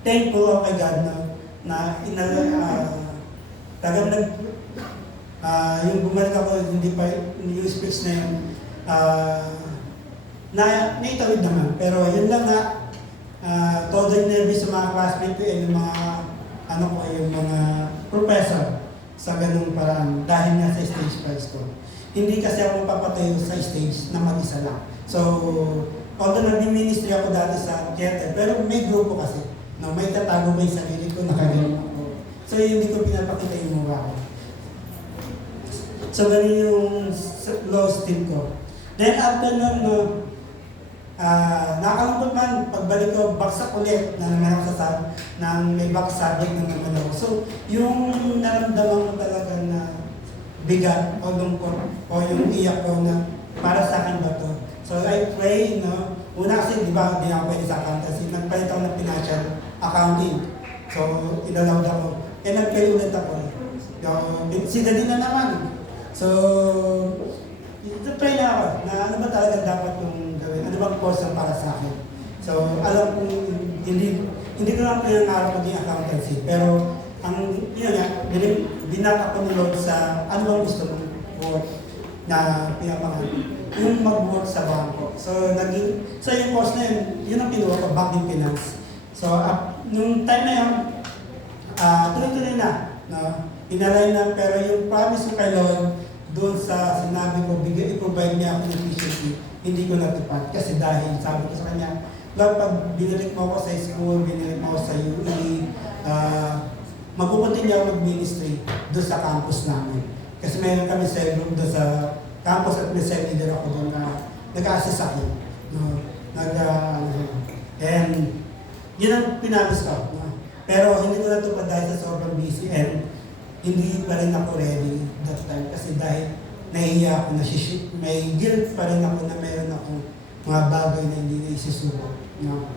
thankful ako kay God na tagang yung bumalik ako, hindi pa yung speech na yun, naitawid naman. Pero yun lang nga, todo yung nervous sa mga classmate ko, yung mga, yung mga professor sa ganung paraan dahil nga sa stage prize ko. Hindi kasi ako papatayo sa stage na mag-isa lang. So, although nag-ministry ako dati sa theater, pero may grupo kasi. No, may tatago, may sarili ko, nakagaling ako. So, hindi ko pinapakita yung mukha ko. So, ganun yung low steam ko. Then, after nun, nakakalungkot man, pagbalik ko, baksak ulit na naman ako sa may back subject na naman ako. So, yung naramdaman ko talaga na bigat o lungkot o yung iyak ko na para sa akin ba to. So I pray, no? Una kasi, di ba, hindi ako pwede sa accountancy. Nagpalit ako ng financial accounting. So, inalawd ako. Nag-pray ulit ako. So, sila din na naman. So, pray na ako na ano ba talaga dapat kong gawin? Ano bang course para sa akin? So, alam kong hindi ko lang pinangarap maging accountancy. Pero, yun nga, binata ko ni Lord sa ano bang gusto mong work na pinapangarap. Yung mag-work sa bangko. So, yung course na yun ang pinuha ko, banking finance. So, nung time na yun, tuloy-tuloy na. No? Inalay na, pero yung promise ko kay Lord, doon sa sinabi ko, i-provide niya ako ng efficiency, hindi ko natupad. Kasi dahil, sabi ko sa kanya, Lord, pag binalik mo ako sa school, binalik mo ako sa UE, magpupuntin niya ako mag-ministry doon sa campus namin. Kasi mayroon kami cell group doon sa campus at may cell leader ako doon na nag-assist akin. No? And yun ang pinabis ko. No? Pero hindi ko natupad dahil sa sobrang busy and hindi pa rin ako ready that time. Kasi dahil nahihiya ako, may guilt pa rin ako na mayroon akong mga bagay na hindi na isusuko. No?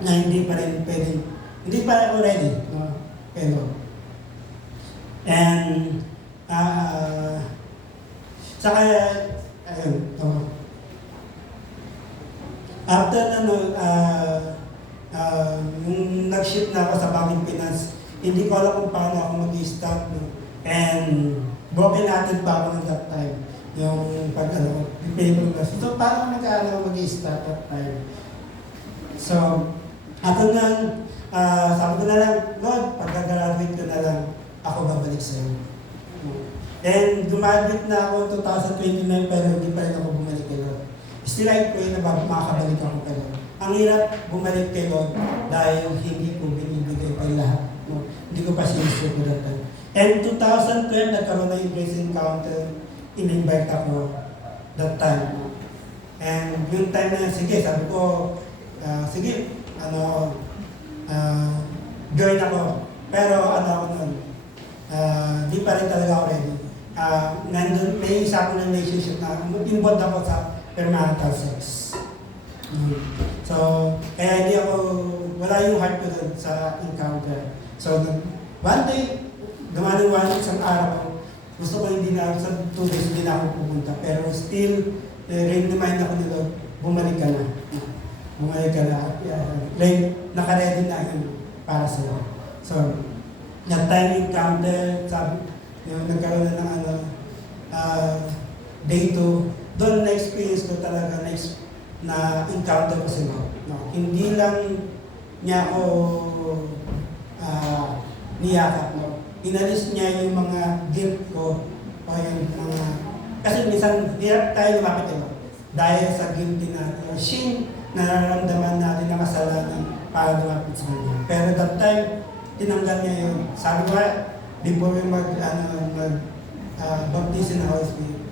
Na hindi pa rin pwedeng, hindi pa rin ako ready. No? Pero, and, saka, ayun, after yung nag-shift na ako sa banking finance, hindi ko alam kung paano ako mag-i-start, no? And, broken natin pa ako ng that time. Yung paper class. So, paano mag-aaral mag-i-start that time? So, ako na, sabi ko na lang, Lord, pagka-graduate ko na lang, ako babalik sa'yo. Then, gumaduate na ako 2029 pero hindi pa rin ako bumalik kay Lord. Still I pray na makakabalik ako kay Lord. Ang hirap bumalik kay Lord dahil hindi ko binibigay pa lahat. No? Hindi ko pa sinisip ko that time. And 2012, nagkaroon na yung Grace Encounter, in-invite ako that time. And yung time na yan, sige, sabi ko, sige, join ako. Pero ako nun, di pa rin talaga ako ready. Nandun, may isa ko ng relationship na involved ako sa premarital sex. So, kaya hindi ako, wala yung heart ko dun sa encounter. So, one day, dumating isang araw, gusto ko hindi na, sa 2 days hindi na ako pupunta. Pero still, remind ako nila, bumalik ka na. Bumalik ka na. Naka-ready na yun para sa'yo. So, nag-time encounter, sabi, nagkaroon na ng day 2. Doon na-experience ko talaga na encounter ko si Lord. No? Hindi lang niya ako niyakap. No? Inalis niya yung mga guilt ko o yung mga... Kasi minsan, hirap tayo lumapit ito. Dahil sa guilty natin, shame na nararamdaman natin na kasalanan para lumapit sa kanya. Pero that time, tinanggal niya yun. Sabi ko, before yung baptism na Holy Spirit,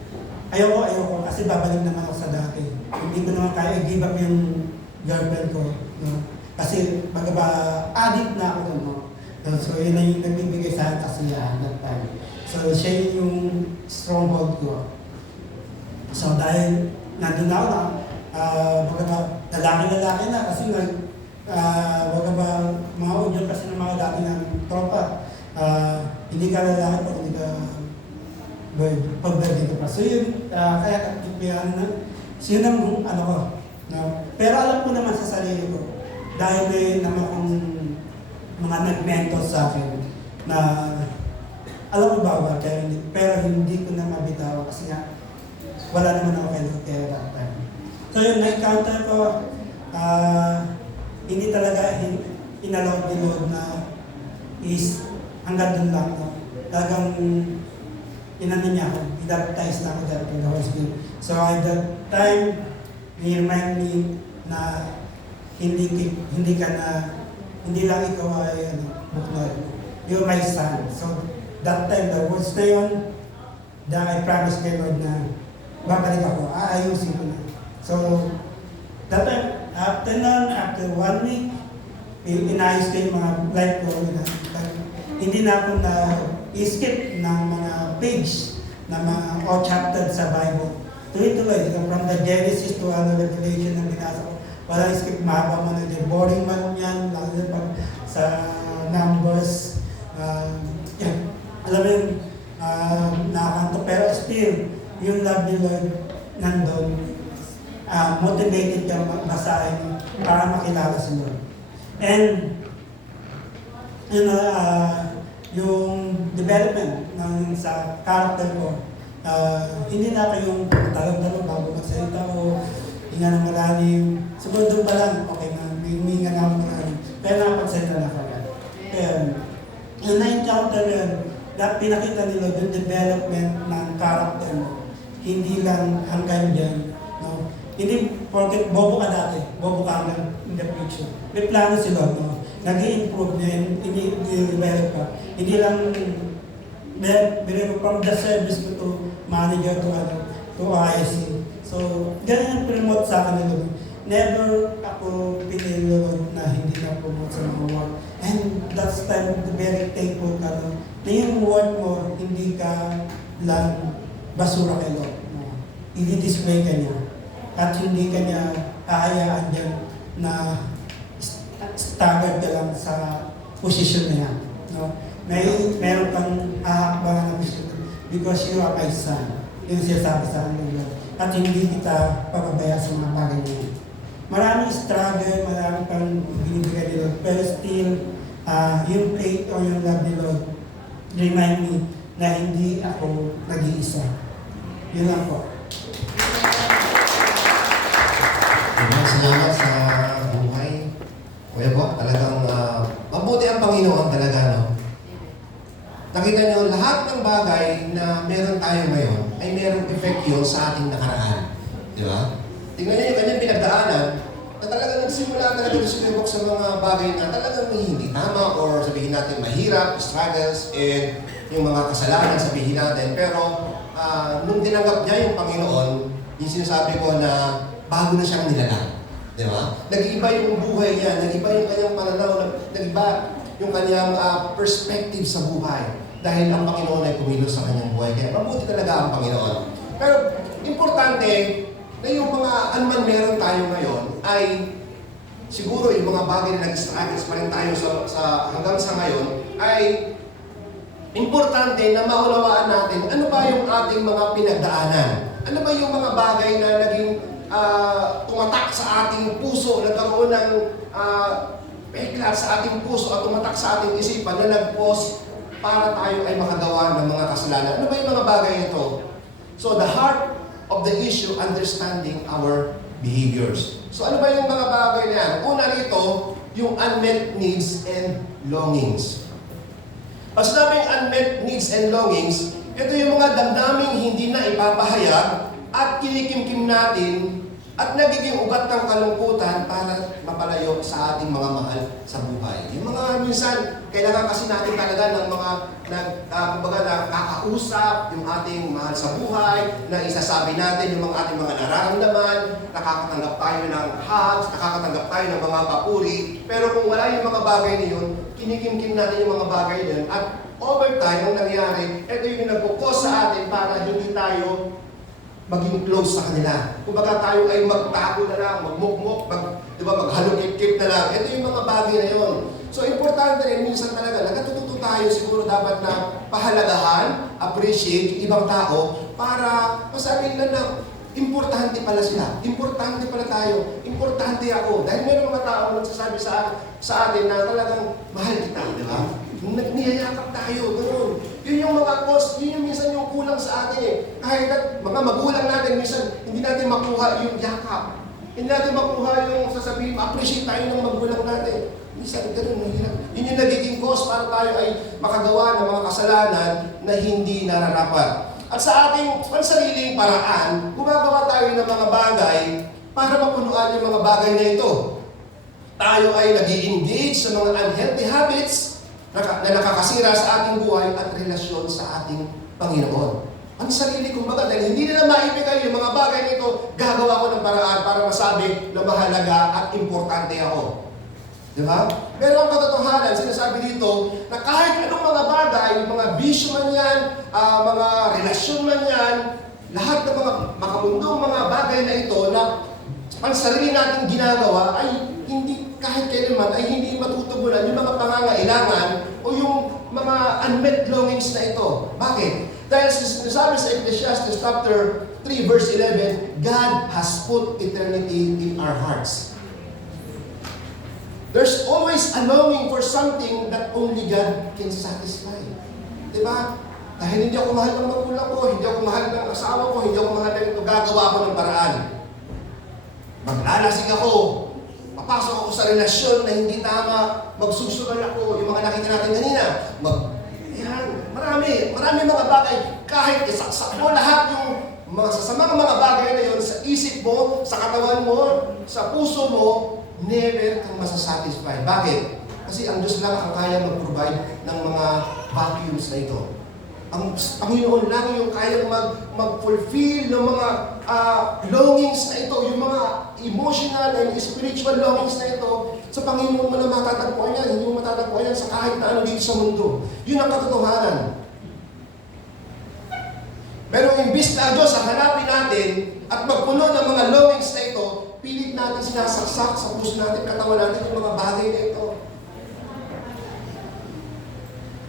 ayoko kasi babalik naman ako sa dati. Hindi ko naman kaya i-give up yung girlfriend ko. No? Kasi magaba addict na ako doon. No? So yun na yung nagbibigay sa akin kasiyahan that time. So siya yung stronghold ko. So dahil nandun na ako na, magaba lalaki na kasi magaba mga audio kasi ng mga dati ng tropa. Hindi ka lalaki pag hindi ka pag-birthday ko pa. So yun, kaya kakipihan na, yun ang ano ko. No? Pero alam ko naman sa sarili ko, dahil may naman akong mga nag-mentor sa akin, na alam ko ba, pero hindi ko na mabitaw kasi nga, wala naman ako kaya that time. So yun, na-encounter ko, hindi talaga inalawag ni Lord na is hanggang doon lang. No? Talagang inano niya ako, i-baptize na ako dahil in the Holy Spirit. So at that time, ni-remind me na hindi lang ikaw ay buknod. You're my son. So that time, the words na yun, that I promised kay Lord na babalik ako, aayusin ko na. So that time, after 1 week, inayos ko yung mga life ko. Hindi na ako na-skip ng mga page na mga chapter sa Bible. Tuloy-tuloy, from the Genesis to Revelation na binasa ko. Walang skip, mahaba mo na dyan. Boring man yan, lalo na pag sa numbers. Yan. Alam mo yung nakakanto. Pero still, yung love ni Lord nandun, motivated kang basahin para makilala si Lord. And, yung development sa character ko, hindi na ako yung talog-talog bago magsalita o hinga na malalim. Siguro doon pa lang, okay na, may hinga na ako malalim. Pero nakapagsalita na ako yan. Pero, yung na-encounter yun, pinakita nila yung development ng character mo. Hindi lang hanggang dyan. No? Hindi, porque bobo ka dati, bobo ka hanggang in the future. May plano sila, no? Nag-i-improve din, i-develop ka. Hindi lang, from the service ko to manager to IC. So, ganyan ang promote sa akin nila. Never ako pinilod na hindi na-promote sa mga work. And that's time, very thankful ka na yung work mo, hindi ka lang basura kay Lord. I-display ka niya. At hindi ka niya aayaan dyan na staggered ka lang sa posisyon na yan. No? Meron kang ahakbangan na posisyon because you are my son. Yung sinasabi sa akin. At hindi kita papabaya sa mga bagay niya. Maraming struggle, maraming pang binibigay ni Lord. Pero still, yung faith o yung love ni Lord, remind me na hindi ako nag-iisa. Yun lang po. Salamat sa buhay. Kuya po, talagang mabuti ang Panginoon talaga, no? Nakita nyo, lahat ng bagay na meron tayo ngayon ay merong effect yun sa ating nakaraan. Di ba? Tingnan nyo yung kanyang pinagdaanan na talagang nagsimula talaga ito sinubok sa mga bagay na talagang hindi tama or sabihin natin mahirap, struggles, and yung mga kasalanan sabihin natin. Pero nung tinanggap niya yung Panginoon, yung sinasabi ko na bago na siyang nilalang. Di ba? Nag-iba yung buhay niya, nag-iba yung kanyang pananaw, nag-iba yung kanyang perspective sa buhay. Dahil ang Panginoon ay kumilos sa kanyang buhay. Kaya mabuti talaga ang Panginoon. Pero importante na yung mga anuman meron tayo ngayon ay siguro yung mga bagay na nag-struggles pa rin tayo hanggang sa ngayon ay importante na maunawaan natin ano ba yung ating mga pinagdaanan. Ano ba yung mga bagay na naging tumatak sa ating puso, nagkaroon ng peklat sa ating puso at tumatak sa ating isipan na nag-pause para tayo ay makagawa ng mga kasalanan. Ano ba yung mga bagay ito? So the heart of the issue, understanding our behaviors. So ano ba yung mga bagay na yan? Una rito, yung unmet needs and longings. Pag sinabing unmet needs and longings, ito yung mga damdaming hindi na ipapahayag at kinikimkim natin at nagiging ugat ng kalungkutan para mapalayo sa ating mga mahal sa buhay. Yung mga minsan, kailangan kasi natin talaga ng mga nakakausap yung ating mahal sa buhay, na isasabi natin yung mga ating mga nararamdaman, nakakatanggap tayo ng hugs, nakakatanggap tayo ng mga papuri, pero kung wala yung mga bagay na yun, kinikimkim natin yung mga bagay na yun, at over time, ang nangyari, ito yung nagkukos sa atin para hindi tayo maging close sa kanila. Kung baka tayo ay magtago na lang, magmukmuk, maghalukip-kip na lang. Ito yung mga bagay na yun. So, importante rin, minsan talaga, nagkatututo tayo, siguro dapat na pahalagahan, appreciate yung ibang tao para masabi nila na importante pala sila. Importante pala tayo. Importante ako. Dahil meron mga tao nagsasabi sa atin na talagang mahal kita, di ba? Niyayakap tayo, gano'n. Yun yung mga cost, yun yung minsan yung kulang sa atin eh. Kahit mga magulang natin, minsan hindi natin makuha yung yakap. Hindi natin makuha yung sasabihin, appreciate tayo ng magulang natin. Minsan gano'n, mahirap. Yun yung nagiging cost para tayo ay makagawa ng mga kasalanan na hindi nararapat. At sa ating pansariling paraan, gumagawa tayo ng mga bagay para mapunuan yung mga bagay na ito. Tayo ay nag-i-engage sa mga unhealthy habits na nakakasira sa ating buhay at relasyon sa ating Panginoon. Ang sarili kong baga, dahil hindi nila maibigay yung mga bagay nito, gagawa ko ng paraan para masabi na mahalaga at importante ako. Di ba? Pero ang katotohanan, sinasabi dito, na kahit anong mga bagay, mga bisyo man yan, mga relasyon man yan, lahat ng mga makamundong mga bagay na ito na pansarili natin ginagawa ay hindi kahit kailanman ay hindi matutugunan yung mga pangangailangan o yung mga unmet longings na ito. Bakit? Dahil sinasabi sa Ecclesiastes chapter 3 verse 11, God has put eternity in our hearts. There's always a longing for something that only God can satisfy. Diba? Dahil hindi ako mahal ng magulang ko, hindi ako mahal ng asawa ko, hindi ako mahal ng ito, gagawa ko ng paraan. Maglalasing ako, papasok ako sa relasyon na hindi tama, magsusugal ako, yung mga nakita natin kanina. Marami mga bagay, kahit isaksak mo lahat yung mga sasamang mga bagay na yun sa isip mo, sa katawan mo, sa puso mo, never kang masasatisfy. Bakit? Kasi ang Diyos lang ang kaya mag-provide ng mga vacuums na ito. Ang Panginoon lang yung kayang mag-fulfill ng mga longings na ito, yung mga emotional and spiritual longings na ito, sa Panginoon mo na matatagpuan yan, hindi mo matatagpuan yan sa kahit na ano dito sa mundo. Yun ang katotohanan. Pero imbis na Diyos ang hanapin natin at magpuno ng mga longings na ito, pilit natin sinasaksak sa puso natin, katawan natin yung mga bagay na ito.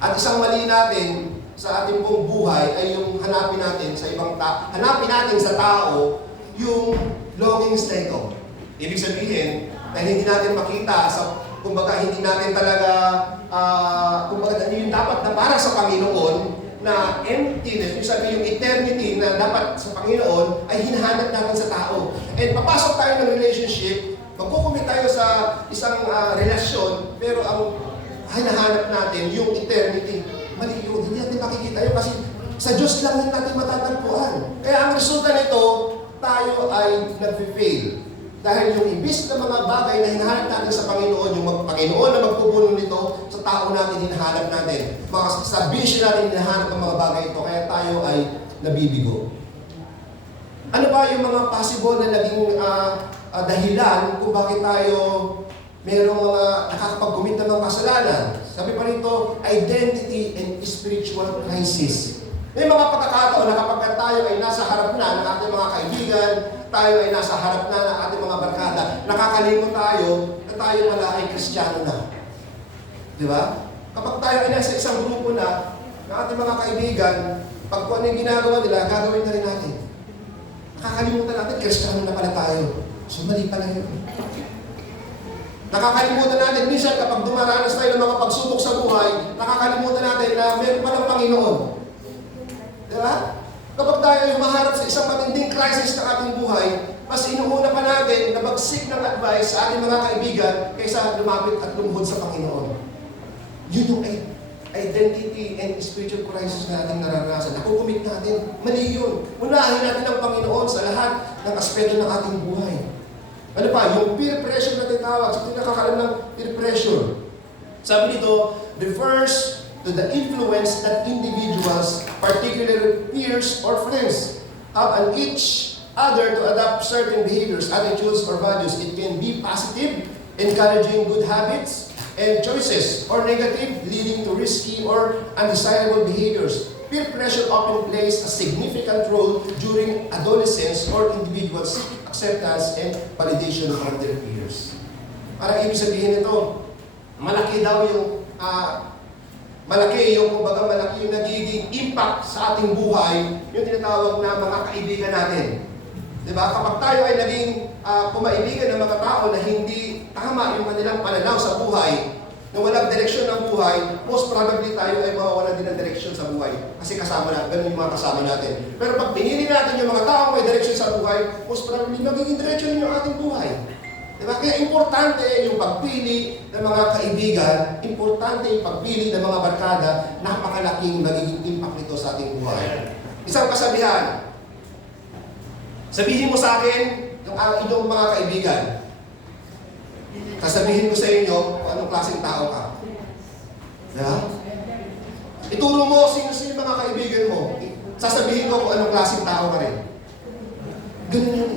At isang mali natin sa ating buong buhay ay yung hanapin natin sa hanapin natin sa tao yung longings na ito. Ibig sabihin, dahil hindi natin makita kumbaga hindi natin talaga kumbaga yung dapat na para sa Panginoon na emptiness, yung sabi yung eternity na dapat sa Panginoon ay hinahanap natin sa tao. And papasok tayo ng relationship, magkukumit tayo sa isang relasyon, pero ang hinahanap natin yung eternity. Mali yun, hindi natin makikita yun kasi sa Diyos lang yun natin matatagpuan. Kaya ang resulta nito, tayo ay nag-fail. Dahil yung ibis na mga bagay na hinahanap natin sa Panginoon, yung Panginoon na magpupuno nito, sa tao natin hinahanap natin. Sa vision natin hinahanap ang mga bagay ito, kaya tayo ay nabibigo. Ano ba yung mga possible na naging dahilan kung bakit tayo mayroong mga nakakapag-commit ng mga kasalanan? Sabi pa rito, identity and spiritual crisis. May mga pagkakataon na kapag tayo ay nasa harap na ng ating mga kaibigan, tayo ay nasa harap na ng ating mga barkada, nakakalimot tayo na tayo wala ay Kristiyano na. Di ba? Kapag tayo ay nasa isang grupo na, ng ating mga kaibigan, pag kung ano yung ginagawa nila, gagawin na rin natin. Nakakalimutan natin, Kristiyano na pala tayo. So mali pala yun. Nakakalimutan natin, minsan kapag dumaranas tayo ng mga pagsubok sa buhay, nakakalimutan natin na meron pa ng Panginoon. Diba? Kapag tayo ay humaharap sa isang matinding crisis ng ating buhay, mas inuuna pa natin na mag-seek ng advice sa ating mga kaibigan kaysa lumapit at lumuhod sa Panginoon. Yun yung identity and spiritual crisis na ating nararanasan. Nakukumit natin. Mali yun. Unahin natin ang Panginoon sa lahat ng aspeto ng ating buhay. Ano pa? Yung peer pressure na tinatawag. So, nakakaalam ng peer pressure. Sabi nito, refers to the influence that individuals, particularly peers or friends, have on each other to adopt certain behaviors, attitudes, or values. It can be positive, encouraging good habits and choices, or negative, leading to risky or undesirable behaviors. Peer pressure often plays a significant role during adolescence or individuals' acceptance and validation from their peers. Parang ibig sabihin nito, malaki daw yung malaki yung nagiging impact sa ating buhay, yung tinatawag na mga kaibigan natin. Diba? Kapag tayo ay naging kumaibigan ng mga tao na hindi tama yung kanilang pananaw sa buhay, na walang direksyon ng buhay, most probably tayo ay mawawalan din ng direksyon sa buhay. Kasi kasama natin, ganun yung mga kasama natin. Pero pag pinili natin yung mga tao may direksyon sa buhay, most probably magiging direksyon yung ating buhay. Diba? Kaya importante yung pagpili ng mga kaibigan, importante yung pagpili ng mga barkada, napakalaking magiging impact nito sa ating buhay. Isang kasabihan, sabihin mo sa akin yung inyong mga kaibigan, sasabihin ko sa inyo kung anong klaseng tao ka. Diba? Ituro mo sino-sino yung mga kaibigan mo, sasabihin ko kung anong klaseng tao ka rin. Ganun yun.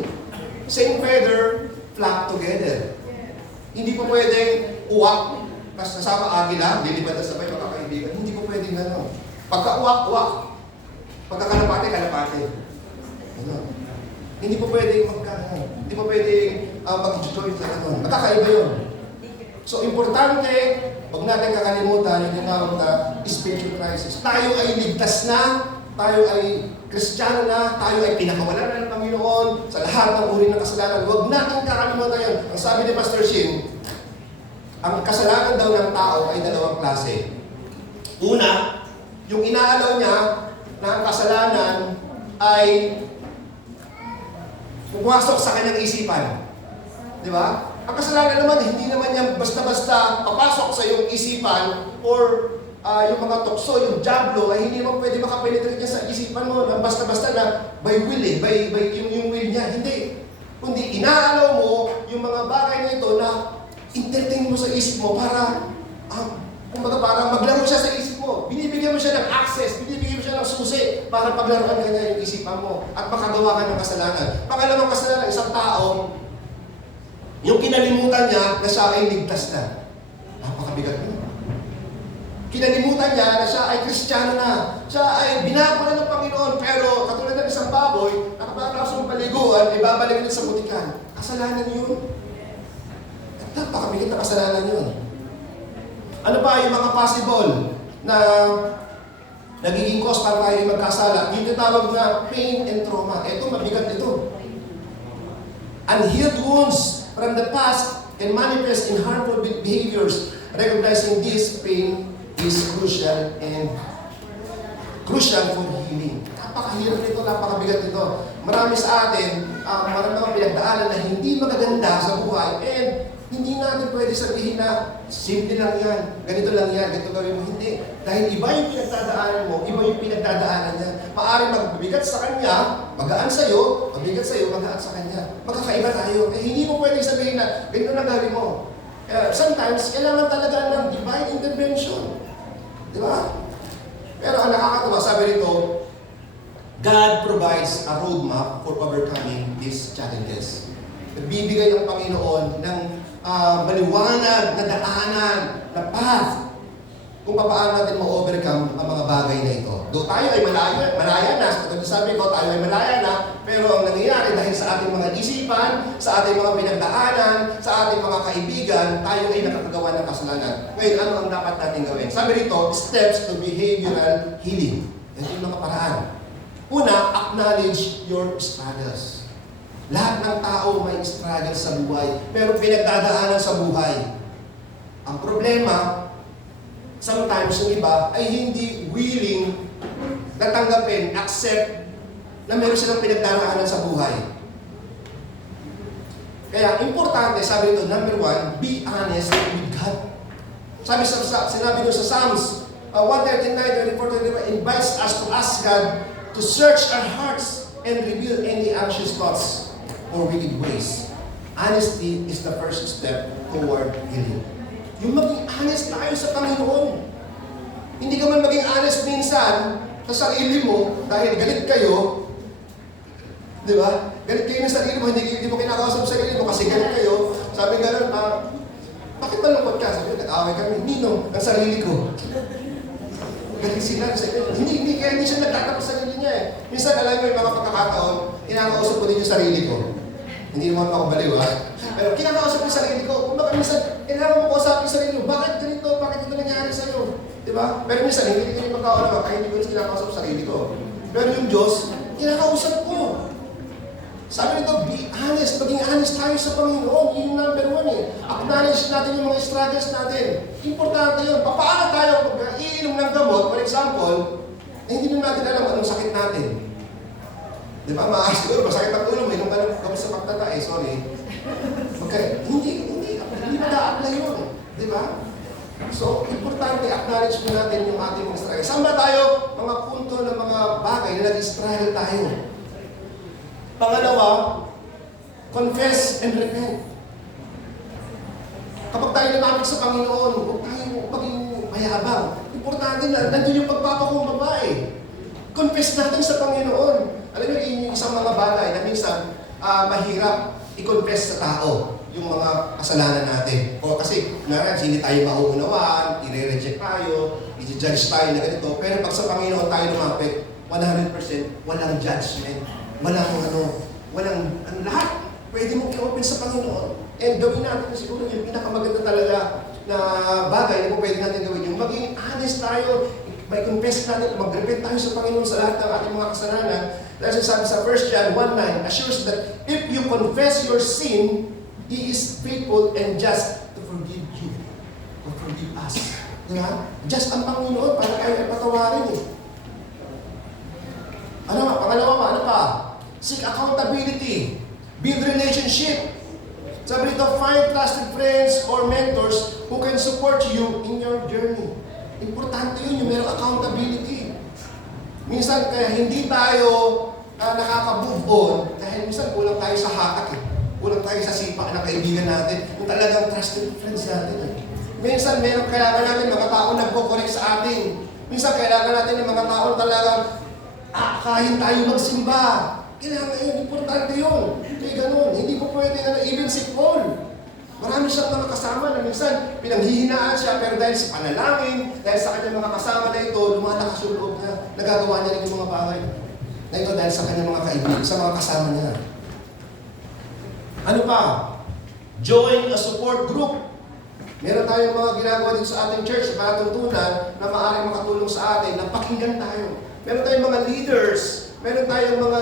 Same feather, flock together. Hindi po pwedeng uwak, tapos kasama agila, lilipad na sabay mga kaibigan. Hindi po pwedeng gano'n. Pagka uwak, pagka kalapate. Ano? Hindi po pwedeng hindi po pwedeng mag-join sa gano'n. Magkakaiba yun. So, importante, huwag natin kakalimutan yung tinawag na spiritual crisis. Tayo ay ligtas na, tayo ay Kristiyano na, tayo ay pinakawalan na ng Panginoon sa lahat ng uri ng kasalanan. Huwag natin kakalimutan yun. Ang sabi ni Pastor Shin, ang kasalanan daw ng tao ay dalawang klase. Una, yung inaalaw niya na ang kasalanan ay pumasok sa kanyang isipan. Di ba? Ang kasalanan naman, hindi naman yan basta-basta papasok sa iyong isipan or yung mga tukso, yung diablo, ay hindi naman pwede makapenetrate niya sa isipan mo na basta-basta na by will by yung will niya. Hindi. Kundi inaalaw mo yung mga bagay na ito na entertain mo sa isip mo para, kumbaga parang maglaro siya sa isip mo. Binibigyan mo siya ng access, binibigyan mo siya ng susi para paglaruan ka niya yung isipan mo at makagawa ka ng kasalanan. Pangalawang kasalanan, isang tao, yung kinalimutan niya na siya ay ligtas na. Napakabigat mo. Kinalimutan niya na siya ay Kristiyano na. Siya ay binago na ng Panginoon, pero katulad ng isang baboy, nakapagkakasong ng paliguan, ibabalik na sa butikan. Kasalanan yun. At napakabigat na kasalanan yun. Ano pa yung mga possible na nagiging cause para tayo magkasala? Yung tinatawag na pain and trauma. Ito, mabigat ito. Unhealed wounds from the past can manifest in harmful behaviors. Recognizing this pain is crucial for healing. Napakahirap nito, napakabigat nito. Marami sa atin, marami mga pinagdaanan na hindi magaganda sa buhay and hindi natin pwede sabihin na simple lang yan, ganito lang yan, ganito gawin mo. Hindi. Dahil iba yung pinagdadaanan mo, iba yung pinagdadaanan niya. Maaaring magbigat sa kanya, magaan sa'yo, mabigat sa'yo, magaan sa kanya. Magkakaiba tayo. Eh, hindi mo pwede sabihin na ganito lang gawin mo. Sometimes, kailangan talaga ng divine intervention. Di ba? Pero ang nakakatawa, sabi rito, God provides a roadmap for overcoming these challenges. Nagbibigay ang Panginoon ng maliwanag na daanan, na path, kung paano natin ma-overcome ang mga bagay na ito. Doon tayo ay malaya na, sabi ko, tayo ay malaya na, pero ang nangyayari dahil sa ating mga isipan, sa ating mga pinagdaanan, sa ating mga kaibigan, tayo ay nakakagawa ng kasalanan. Ngayon, ano ang dapat natin gawin? Sabi rito, steps to behavioral healing. Yan yung mga paraan. Una, acknowledge your struggles. Lahat ng tao may struggle sa buhay, pero pinagdadaanan sa buhay. Ang problema, sometimes yung iba ay hindi willing na tanggapin, accept na meron silang pinagdaraanan sa buhay. Kaya importante, sabi ito, number one, be honest with God. Sinabi doon sa Psalms 1:39, 24, invites us to ask God to search our hearts and reveal any anxious thoughts or wicked ways. Honesty is the first step toward healing. Yung maging honest tayo sa Panginoon. Hindi ka man maging honest minsan sa sarili mo dahil galit kayo. Di ba? Galit kayo ng sarili mo, hindi mo kinakausap sa sarili mo kasi galit kayo. Sabi gano'n, bakit malungkot ka? Sabi, nag-away kami. Nino, ang sarili ko. Galit sila. Hindi siya nagtatapos sa sarili niya eh. Minsan, alam mo yung mga pagkakataon, kinakausap ko din yung sarili ko. Hindi naman ako baliw Pero kinakausap ko yung sarili ko. Kung baka minsan, kailangan mo kausap yung sarili mo. Bakit ganito? Bakit ito nangyari sa'yo? Diba? Pero minsan, hindi ko yung magkakaulawa kahit hindi ko rin kinakausap sa sarili ko. Pero yung Diyos, kinakausap ko. Sabi nito, be honest. Maging honest tayo sa Panginoon. Yun yung number one eh. Acknowledge natin yung mga struggles natin. Importante yun. Paano tayo pag iinom ng gamot, for example, hindi naman natin alam anong sakit natin. Di ba? Siguro, masakit ang ulo mo, inom ka ng gamot sa pagtatae. Sorry. Okay. Hindi mag-a-apply yun. Di ba? So, importante, acknowledge mo natin yung ating mga struggles. Saan ba tayo? Mga punto ng mga bagay na nag-struggle tayo. Pangalawa, confess and repent. Kapag tayo lumapit sa Panginoon, huwag tayo maging mayabang. Importante na, nandun yung pagpapakumbaba eh. Confess natin sa Panginoon. Alam mo, yung isang mga bagay na minsan mahirap i-confess sa tao yung mga kasalanan natin. O kasi, naran, hindi tayo mauunawaan, i-reject tayo, i-judge tayo na ganito. Pero pag sa Panginoon tayo lumapit, 100% walang judgment. Walang lahat. Pwede mong i-open sa Panginoon. And gawin natin siguro yung pinakamaganda talaga na bagay na pwede natin gawin. Yung maging honest tayo, may confess natin, mag-repent tayo sa Panginoon sa lahat ng ating mga kasalanan. Dahil sabi sa 1 John 1:9, assures that if you confess your sin, He is faithful and just to forgive you or forgive us. Diba? Just ang Panginoon para tayo ipatawarin eh. Pangalawa pa? Seek accountability. Build relationship. Sabi nito, find trusted friends or mentors who can support you in your journey. Importante yun, yung merong accountability. Minsan, kaya hindi tayo nakaka-move on dahil minsan kulang tayo sa hatak eh. Kulang tayo sa sipa ng kaibigan natin. Yung talagang trusted friends natin eh. Minsan, kailangan natin mga tao nagko-correct sa atin. Minsan, kailangan natin ng mga tao talagang kain tayo magsimba. Kailangan yun, importante yun. Kaya ganun, hindi po pwede even si Paul. Marami siyang mga kasama na minsan pinanghihinaan siya, pero dahil sa panalangin, dahil sa kanyang mga kasama na ito, lumalakas yung loob niya, nagagawa niya rin yung mga bagay na ito dahil sa kanyang mga kaibigan, sa mga kasama niya. Ano pa? Join a support group. Meron tayong mga ginagawa dito sa ating church, mga tuntunan na maaaring makatulong sa atin, na pakinggan tayo. Meron tayong mga leaders, meron tayong mga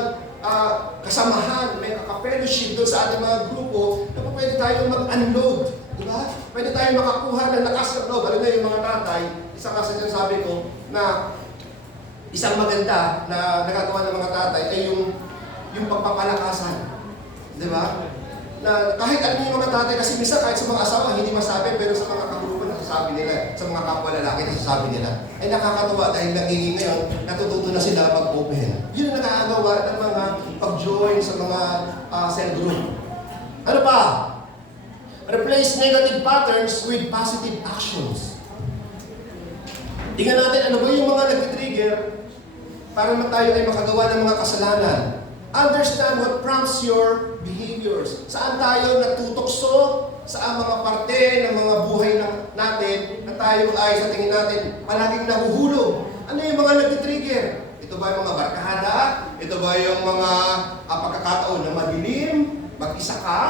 kasamahan, may fellowship doon sa ating mga grupo na pwede tayong mag-unload. Diba? Pwede tayong makakuha ng lakas ng loob. Alam na yung mga tatay, isa kasi sinasabi ko na isang maganda na nagagawa ng mga tatay ay yung pagpapalakasan. Diba? Na kahit alam niyo yung mga tatay, kasi minsan kahit sa mga asawa hindi masabi, pero sa mga kagrupo nasasabi nila, sa mga kapwa lalaki nasasabi nila. Ay nakakatuwa dahil nagiging ngayon, natututo na sila mag-open. Yun ang nakakagawa ng mga pag-join sa mga cell group. Ano pa? Replace negative patterns with positive actions. Tingnan natin ano ba yung mga nag-trigger para tayo ay makagawa ng mga kasalanan. Understand what prompts your behaviors. Saan tayo natutokso? Saan mga parte ng mga buhay natin na tayo ay sa tingin natin palaging nahuhulog? Ano yung mga nag-trigger? Ito ba yung mga barkada? Ito ba yung mga pagkakataon na madilim? Mag-isa ka?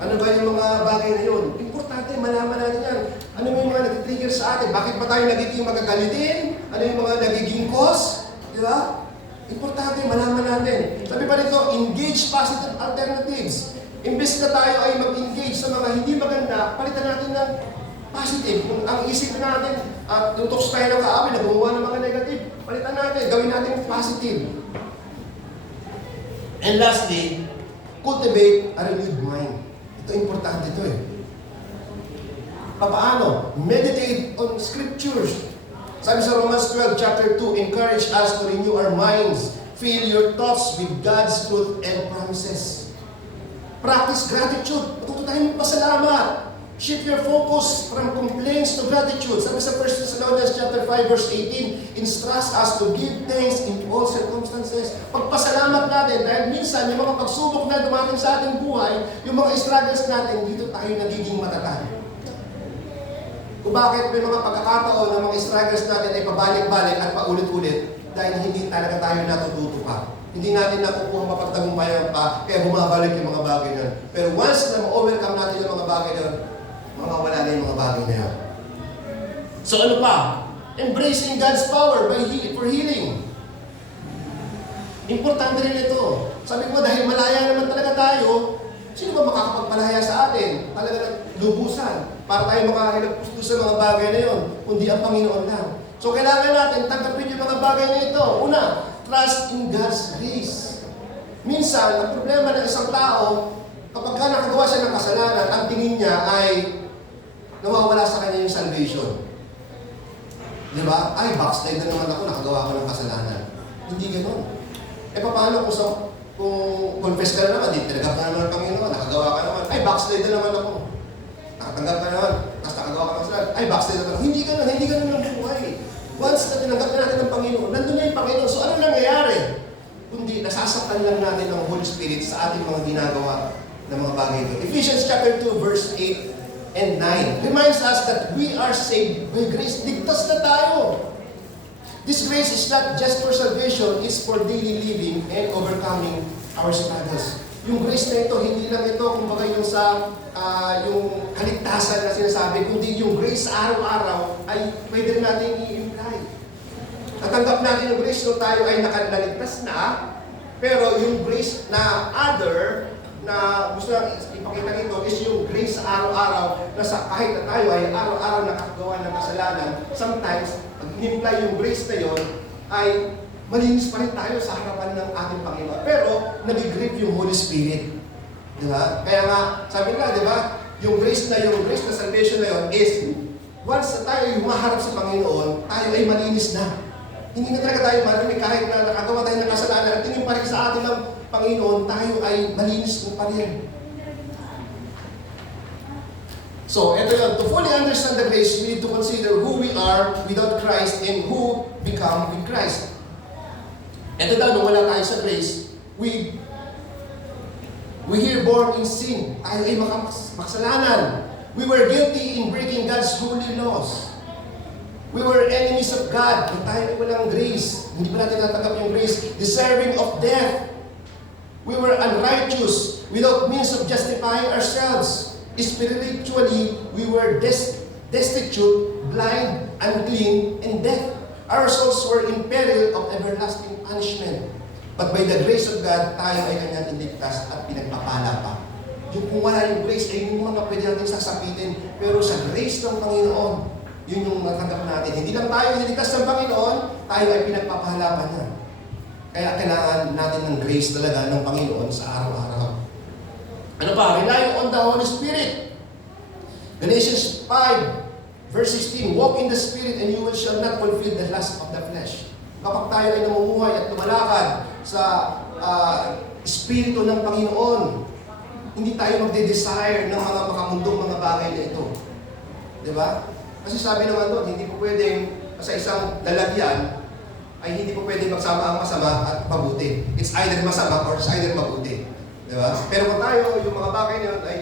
Ano ba yung mga bagay na yun? Importante, malaman natin yan. Ano yung mga nag-trigger sa atin? Bakit ba tayo nagiging magagalitin? Ano yung mga nagiging cause? Di ba? Importante, malaman natin. Sabi pa rito, engage positive alternatives. Imbes na tayo ay mag-engage sa mga hindi maganda, palitan natin ng positive. Kung ang isip natin at tutok tayo ng kaaway na gumawa ng mga negative, palitan natin, gawin natin positive. And lastly, cultivate a renewed mind. Ito importante ito eh. Paano? Meditate on scriptures. Sabi sa Romans 12, chapter 2, encourage us to renew our minds. Fill your thoughts with God's truth and promises. Practice gratitude. Matuto tayo magpasalamat. Shift your focus from complaints to gratitude. Sabi sa 1 Thessalonians chapter 5, verse 18, instructs us to give thanks in all circumstances. Pagpasalamat natin dahil minsan yung mga pagsubok na dumating sa ating buhay, yung mga struggles natin, dito tayo nagiging matatag. Kung bakit may mga pagkakataon ng mga struggles natin ay pabalik-balik at paulit-ulit dahil hindi talaga tayo natututo pa. Hindi natin nakukuha mapagtagumpayan pa, kaya bumabalik yung mga bagay na yun. Pero once na ma-overcome natin yung mga bagay na yun, mawawala na yung mga bagay na yun. So ano pa? Embracing God's power for healing. Importante rin ito. Sabi ko, dahil malaya naman talaga tayo, sino ba makakapagpalaya sa atin? Talaga lubusan. Para tayo makahilap sa mga bagay na yun, kundi ang Panginoon lang. So kailangan natin tanggapin yung mga bagay na ito. Una, trust in God's grace. Minsan, ang problema ng isang tao, kapag ka nakagawa siya ng kasalanan, ang tingin niya ay nawawala sa kanya yung salvation. Di ba? Ay, backslide na naman ako, nakagawa ko ng kasalanan. Hindi ganoon. Eh, paano kung confess ka na naman, di tinagap ka naman ng Panginoon, nakagawa ka naman, ay, backslide na naman ako. Nakatanggap ka naman, tapos nakagawa ka ng kasalanan, ay, backslide na naman. Hindi ganoon ang buhay. Once na tinanggap na natin ng Panginoon, nandun na yung Panginoon. So, ano nangyayari? Kundi, nasasaktan lang natin ng Holy Spirit sa ating mga ginagawa ng mga bagay ito. Ephesians chapter 2, verse 8 and 9 reminds us that we are saved by grace. Ligtas na tayo. This grace is not just for salvation, it's for daily living and overcoming our struggles. Yung grace na ito, hindi lang ito kumbaga yung sa yung kaligtasan na sinasabi, kundi yung grace sa araw-araw ay pwede natin i-imply. Natanggap natin yung grace nung tayo ay nakaligtas na, pero yung grace na other na gusto lang ipakita nito is yung grace sa araw-araw na sa kahit na tayo ay araw-araw nakakagawa ng kasalanan, sometimes pag in-imply yung grace na yon ay malinis pa rin tayo sa harapan ng ating Panginoon. Pero nag-grip yung Holy Spirit. Di ba? Kaya nga, sabi nga, di ba, yung grace na salvation na yon is once na tayo ay humaharap sa Panginoon, tayo ay malinis na. Hindi na talaga tayo marami kahit na nakagawa tayo ng kasalanan at tingin pa rin sa atin ng Panginoon, tayo ay malinis pa rin. So, ito yun. To fully understand the grace, we need to consider who we are without Christ and who become with Christ. Ito daw, nung wala tayo sa grace, we here born in sin. Tayo ay makasalanan. We were guilty in breaking God's holy laws. We were enemies of God. Kung tayo ay walang grace, hindi pa natin natanggap yung grace, deserving of death. We were unrighteous, without means of justifying ourselves. Spiritually, we were destitute, blind, unclean, and dead. Our souls were in peril of everlasting punishment. But by the grace of God, tayo ay kanyang iligtas at pinagpapala pa. Yung kung wala yung grace, ay yung mga pwede natin sasapitin. Pero sa grace ng Panginoon, yun yung natanggap natin. Hindi lang tayo niligtas ng Panginoon, tayo ay pinagpapala pa niya. Kaya kailangan natin ng grace talaga ng Panginoon sa araw-araw. Ano pa? Rely on the Holy Spirit. Galatians 5, verse 16, walk in the Spirit and you shall not fulfill the lust of the flesh. Kapag tayo ay namumuhay at lumalakad sa Espiritu ng Panginoon, hindi tayo magde-desire ng mga makamundong mga bagay na ito. Diba? Kasi sabi naman doon, hindi po pwedeng sa isang lalagyan, ay hindi po pwedeng magsama ang masama at mabuti. It's either masama or it's either mabuti. Diba? Pero kung tayo, yung mga bagay na yun, ay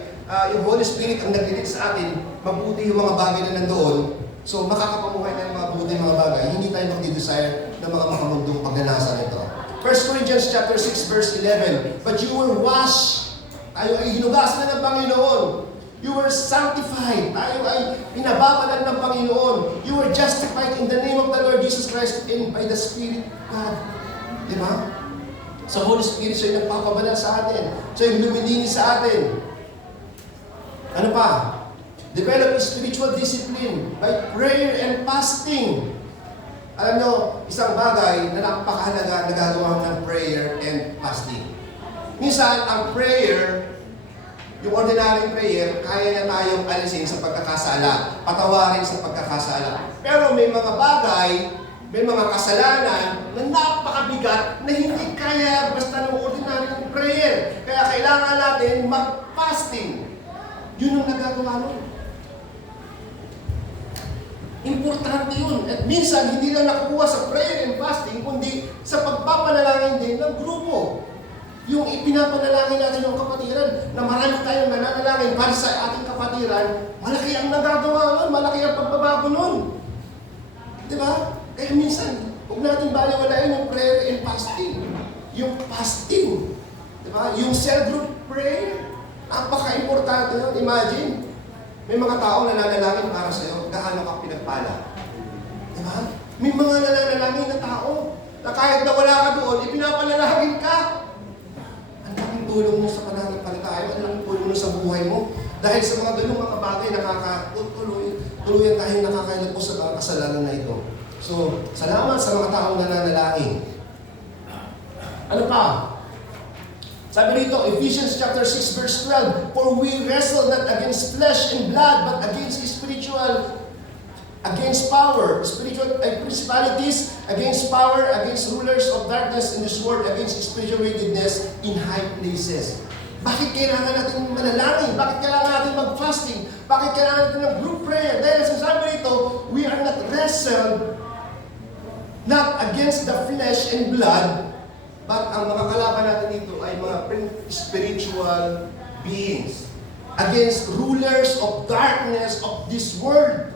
yung Holy Spirit ang nagdidig sa atin, mabuti yung mga bagay na nandoon, so makakapamuhay tayo ng mabuti mga bagay, hindi tayo magdi-desire ng mga makamundong pagnanasa nito. 1 Corinthians chapter 6, verse 11, but you were washed, tayo ay hinugasan na ng Panginoon. You were sanctified. Tayo ay pinababalan ng Panginoon. You were justified in the name of the Lord Jesus Christ and by the Spirit God. Di ba? Sa Holy Spirit, siya yung nagpapabanal sa atin. Siya yung lumilinis sa atin. Ano pa? Develop spiritual discipline by prayer and fasting. Alam nyo, isang bagay na napakahalaga na gagawa ng prayer and fasting. Minsan, ang prayer yung ordinary prayer, kaya niya tayong alisin sa pagkakasala, patawarin sa pagkakasala. Pero may mga bagay, may mga kasalanan na napakabigat na hindi kaya basta ng ordinary prayer. Kaya kailangan natin mag-fasting. Yun ang nagagawa nun. Importante yun. At minsan, hindi lang nakukuha sa prayer and fasting, kundi sa pagpapanalangin din ng grupo. Yung ipinapanalangin natin ng kapatiran, na marami tayong nananalangin para sa ating kapatiran, malaki ang nagagawa nun, malaki ang pagbabago nun. Di ba? Kaya minsan, huwag natin baliwalain yung prayer and fasting. Yung fasting. Di ba? Yung cell group prayer. Napaka-importante yun. Imagine, may mga taong nananalangin para sa'yo, gaano ka pinagpala. Di ba? May mga nananalangin na tao na kahit na wala ka doon, ipinapanalangin ka. Ang laking tulong mo sa pananampalataya, ang laking tulong mo sa buhay mo. Dahil sa mga ganung mga bagay, tuluyan tayong nakakailan po sa mga kasalanan na ito. So, salamat sa mga taong nananalangin. Ano pa? Sabi rito, Ephesians chapter 6 verse 12, "For we wrestle not against flesh and blood, but against spiritual principalities, against power, against rulers of darkness in this world, against spiritual wickedness in high places." Bakit kailangan natin manalangin? Bakit kailangan natin mag-fasting? Bakit kailangan natin ng group prayer? Dahil sabi rito, we are not wrestled not against the flesh and blood, but ang mga kalaban natin dito ay mga spiritual beings. Against rulers of darkness of this world.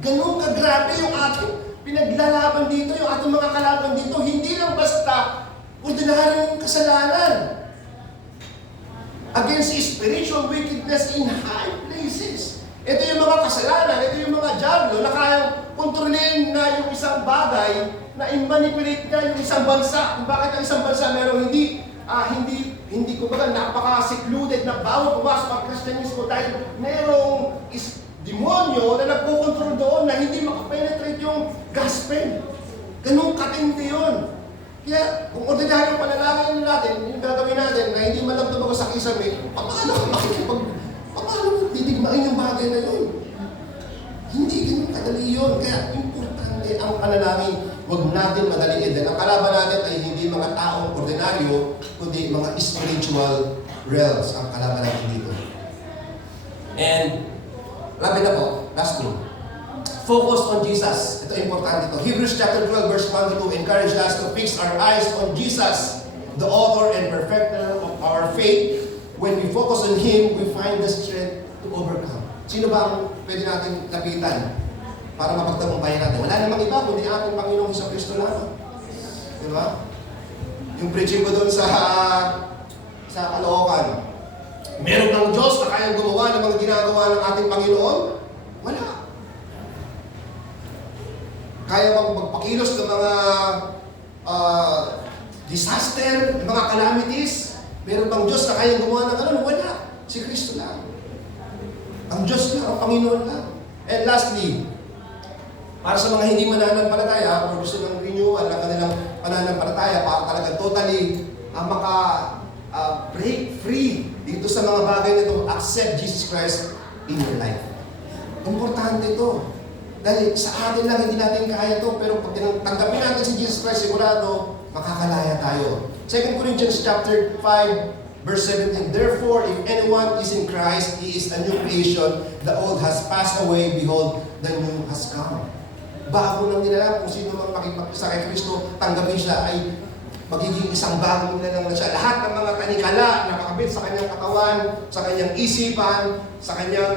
Ganun kagrabe yung ating pinaglalaban dito, yung ating mga kalaban dito. Hindi lang basta ordinaryong kasalanan. Against spiritual wickedness in high places. Ito yung mga kasalanan, ito yung mga diablo na kayang kontrolin na yung isang bagay na i-manipulate na yung isang bansa. Kung bakit ang isang bansa meron hindi kumbaga napaka-secluded na bawal pumasok ang Kristyanismo dahil merong demonyo na nagpo-control doon na hindi makapenetrate yung gospel. Ganun katindi yun. Kaya kung ordinaryong panalangin natin, yung gagawin natin na hindi man lang tumago sa kisame, paano mo titigmain yung bagay na yun? Hindi ganun kadali yun. Kaya importante ang panalangin. Huwag natin madaliin. Dahil ang kalaban natin ay hindi mga taong ordinaryo, kundi mga spiritual realms ang kalaban natin dito. And, lapit na po, last two. Focus on Jesus. Ito importante ito. Hebrews chapter 12 verse 1 to 2 encourage us to fix our eyes on Jesus, the author and perfecter of our faith. When we focus on Him, we find the strength to overcome. Sino ba ang pwede natin lapitan para mapagtagumpayan natin? Wala namang iba kundi ating Panginoong Kristo lang. Di ba? Yung preaching ko doon sa Caloocan. Meron ng Diyos na kayang gumawa ng mga ginagawa ng ating Panginoon? Wala. Kaya bang magpakilos ng mga disaster, mga calamities? Meron bang Diyos na kayang gumawa ng ganun? Wala. Si Kristo lang. Ang Diyos lang, ang Panginoon lang. And lastly, para sa mga hindi mananampalataya o gusto ng renewal ng kanilang pananampalataya para talagang totally break free dito sa mga bagay na ito, accept Jesus Christ in your life. Importante ito. Dahil sa atin lang hindi natin kaya ito, pero pag tanggapin natin si Jesus Christ, sigurado, makakalaya tayo. 2 Corinthians chapter 5, verse 17, "Therefore, if anyone is in Christ, he is a new creation. The old has passed away, behold, the new has come." Bago lang nila lang kung sino mang makipagpisa kay Kristo, tanggapin siya ay magiging isang bagong nilalang na siya. Lahat ng mga tanikala na nakakabit sa kanyang katawan, sa kanyang isipan, sa kanyang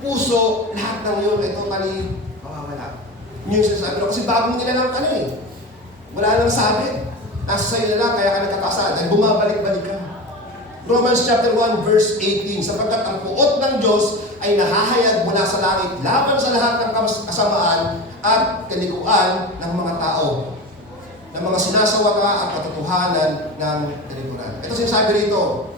puso, lahat ng yun ay totally mawawala. Yun yung sinasabi ko. Kasi bagong nilalang ka na eh. Wala lang sabi. Nasa sa'yo na lang, kaya ka nagkakasal. Dahil bumabalik-balik ka. Romans chapter 1 verse 18, "Sapagkat ang puot ng Diyos ay nahahayag mula sa langit laban sa lahat ng kasamaan at kalikuan ng mga tao, ng mga sinasawata at katotohanan ng kalikuan." Ito sinasabi rito,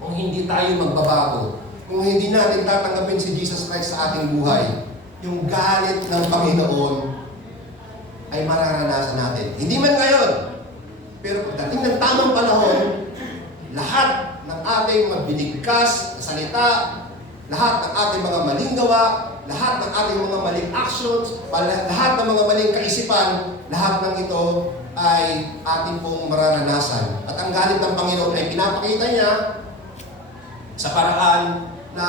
kung hindi tayo magbabago, kung hindi natin tatanggapin si Jesus Christ sa ating buhay, yung galit ng Panginoon ay mararanasan natin. Hindi man ngayon, pero pagdating ng tamang panahon, lahat ng ating mabinigkas na salita, lahat ng ating mga maling gawa, lahat ng ating mga maling actions, lahat ng mga maling kaisipan, lahat ng ito ay ating pong mararanasan. At ang galit ng Panginoon ay pinapakita niya sa paraan na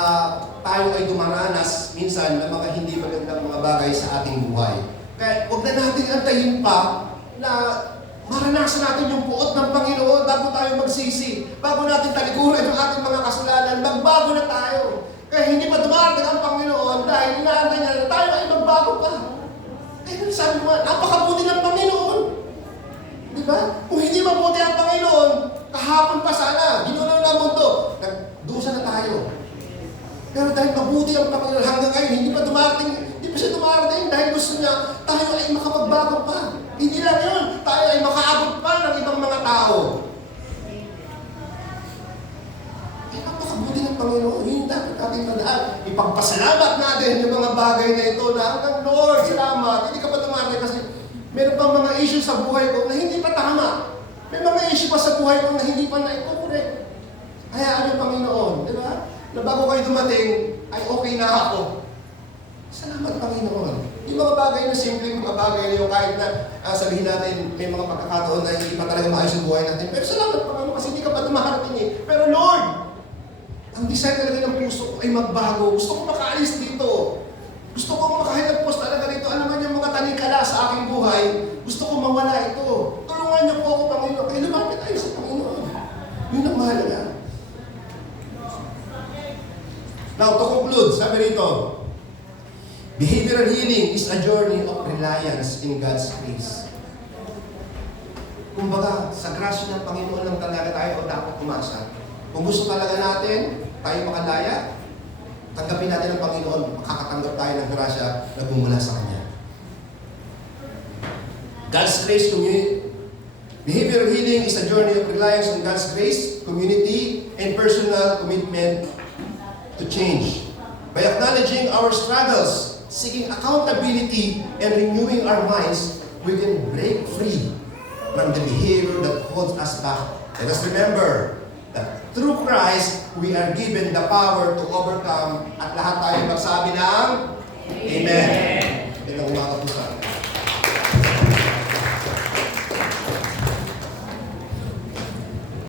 tayo ay dumaranas minsan ng mga hindi magandang mga bagay sa ating buhay. Kaya huwag na natin antayin pa na maranasan natin yung puot ng Panginoon bago tayo magsisi. Bago natin talikuran yung ating mga kasalanan, magbago na tayo. Kaya hindi pa dumarating ang Panginoon dahil inaantay niya na tayo ay magbago pa. Kaya sabi mo, napakabuti ng Panginoon. Di ba? Kung hindi mabuti ang Panginoon, kahapon pa sana, ginunaw na mundo, nagdusa na tayo. Pero dahil mabuti ang Panginoon hanggang ngayon, hindi pa siya dumarating dahil gusto niya tayo ay makapagbago pa. Hindi lang yun, tayo ay makaabot pa ng ibang mga tao. Ay, napakabuti ng Panginoon. Yun dapat natin tandaan. Ipagpasalamat natin yung mga bagay na ito na hanggang Lord, salamat. Hindi ka pa dumarating kasi meron pang mga issue sa buhay ko na hindi pa tama. May mga issue pa sa buhay ko na hindi pa na-correct. Kaya ano Panginoon, di ba? Na bago kayo dumating, ay okay na ako. Salamat Panginoon. Yung mga bagay na simple, mga bagay na yung kahit na sabihin natin, may mga pagkakataon na hindi pa talaga maayos yung buhay natin. Pero salamat Panginoon kasi hindi ka pa dumarating eh. Pero Lord, ang desire talaga ng puso ko ay magbago. Gusto ko makaalis dito. Gusto ko makahilagpos talaga dito. Ano man yung mga talikala sa aking buhay, gusto ko mawala ito. Tulungan niyo po ako Panginoon. Kaya lumapit tayo sa Panginoon. Yun ang mahalaga. Now, to conclude, sabi rito, behavioral healing is a journey of reliance in God's grace. Kumbaga, sa grasya ng Panginoon lang talaga tayo dapat umasa. Kung gusto talaga natin, tayo makalaya, tanggapin natin ang Panginoon, makakatanggap tayo ng grasya na bumula sa Kanya. God's grace community. Behavioral healing is a journey of reliance on God's grace, community, and personal commitment to change. By acknowledging our struggles, seeking accountability, and renewing our minds, we can break free from the behavior that holds us back. Let us remember that through Christ, we are given the power to overcome at lahat tayo magsabi ng Amen.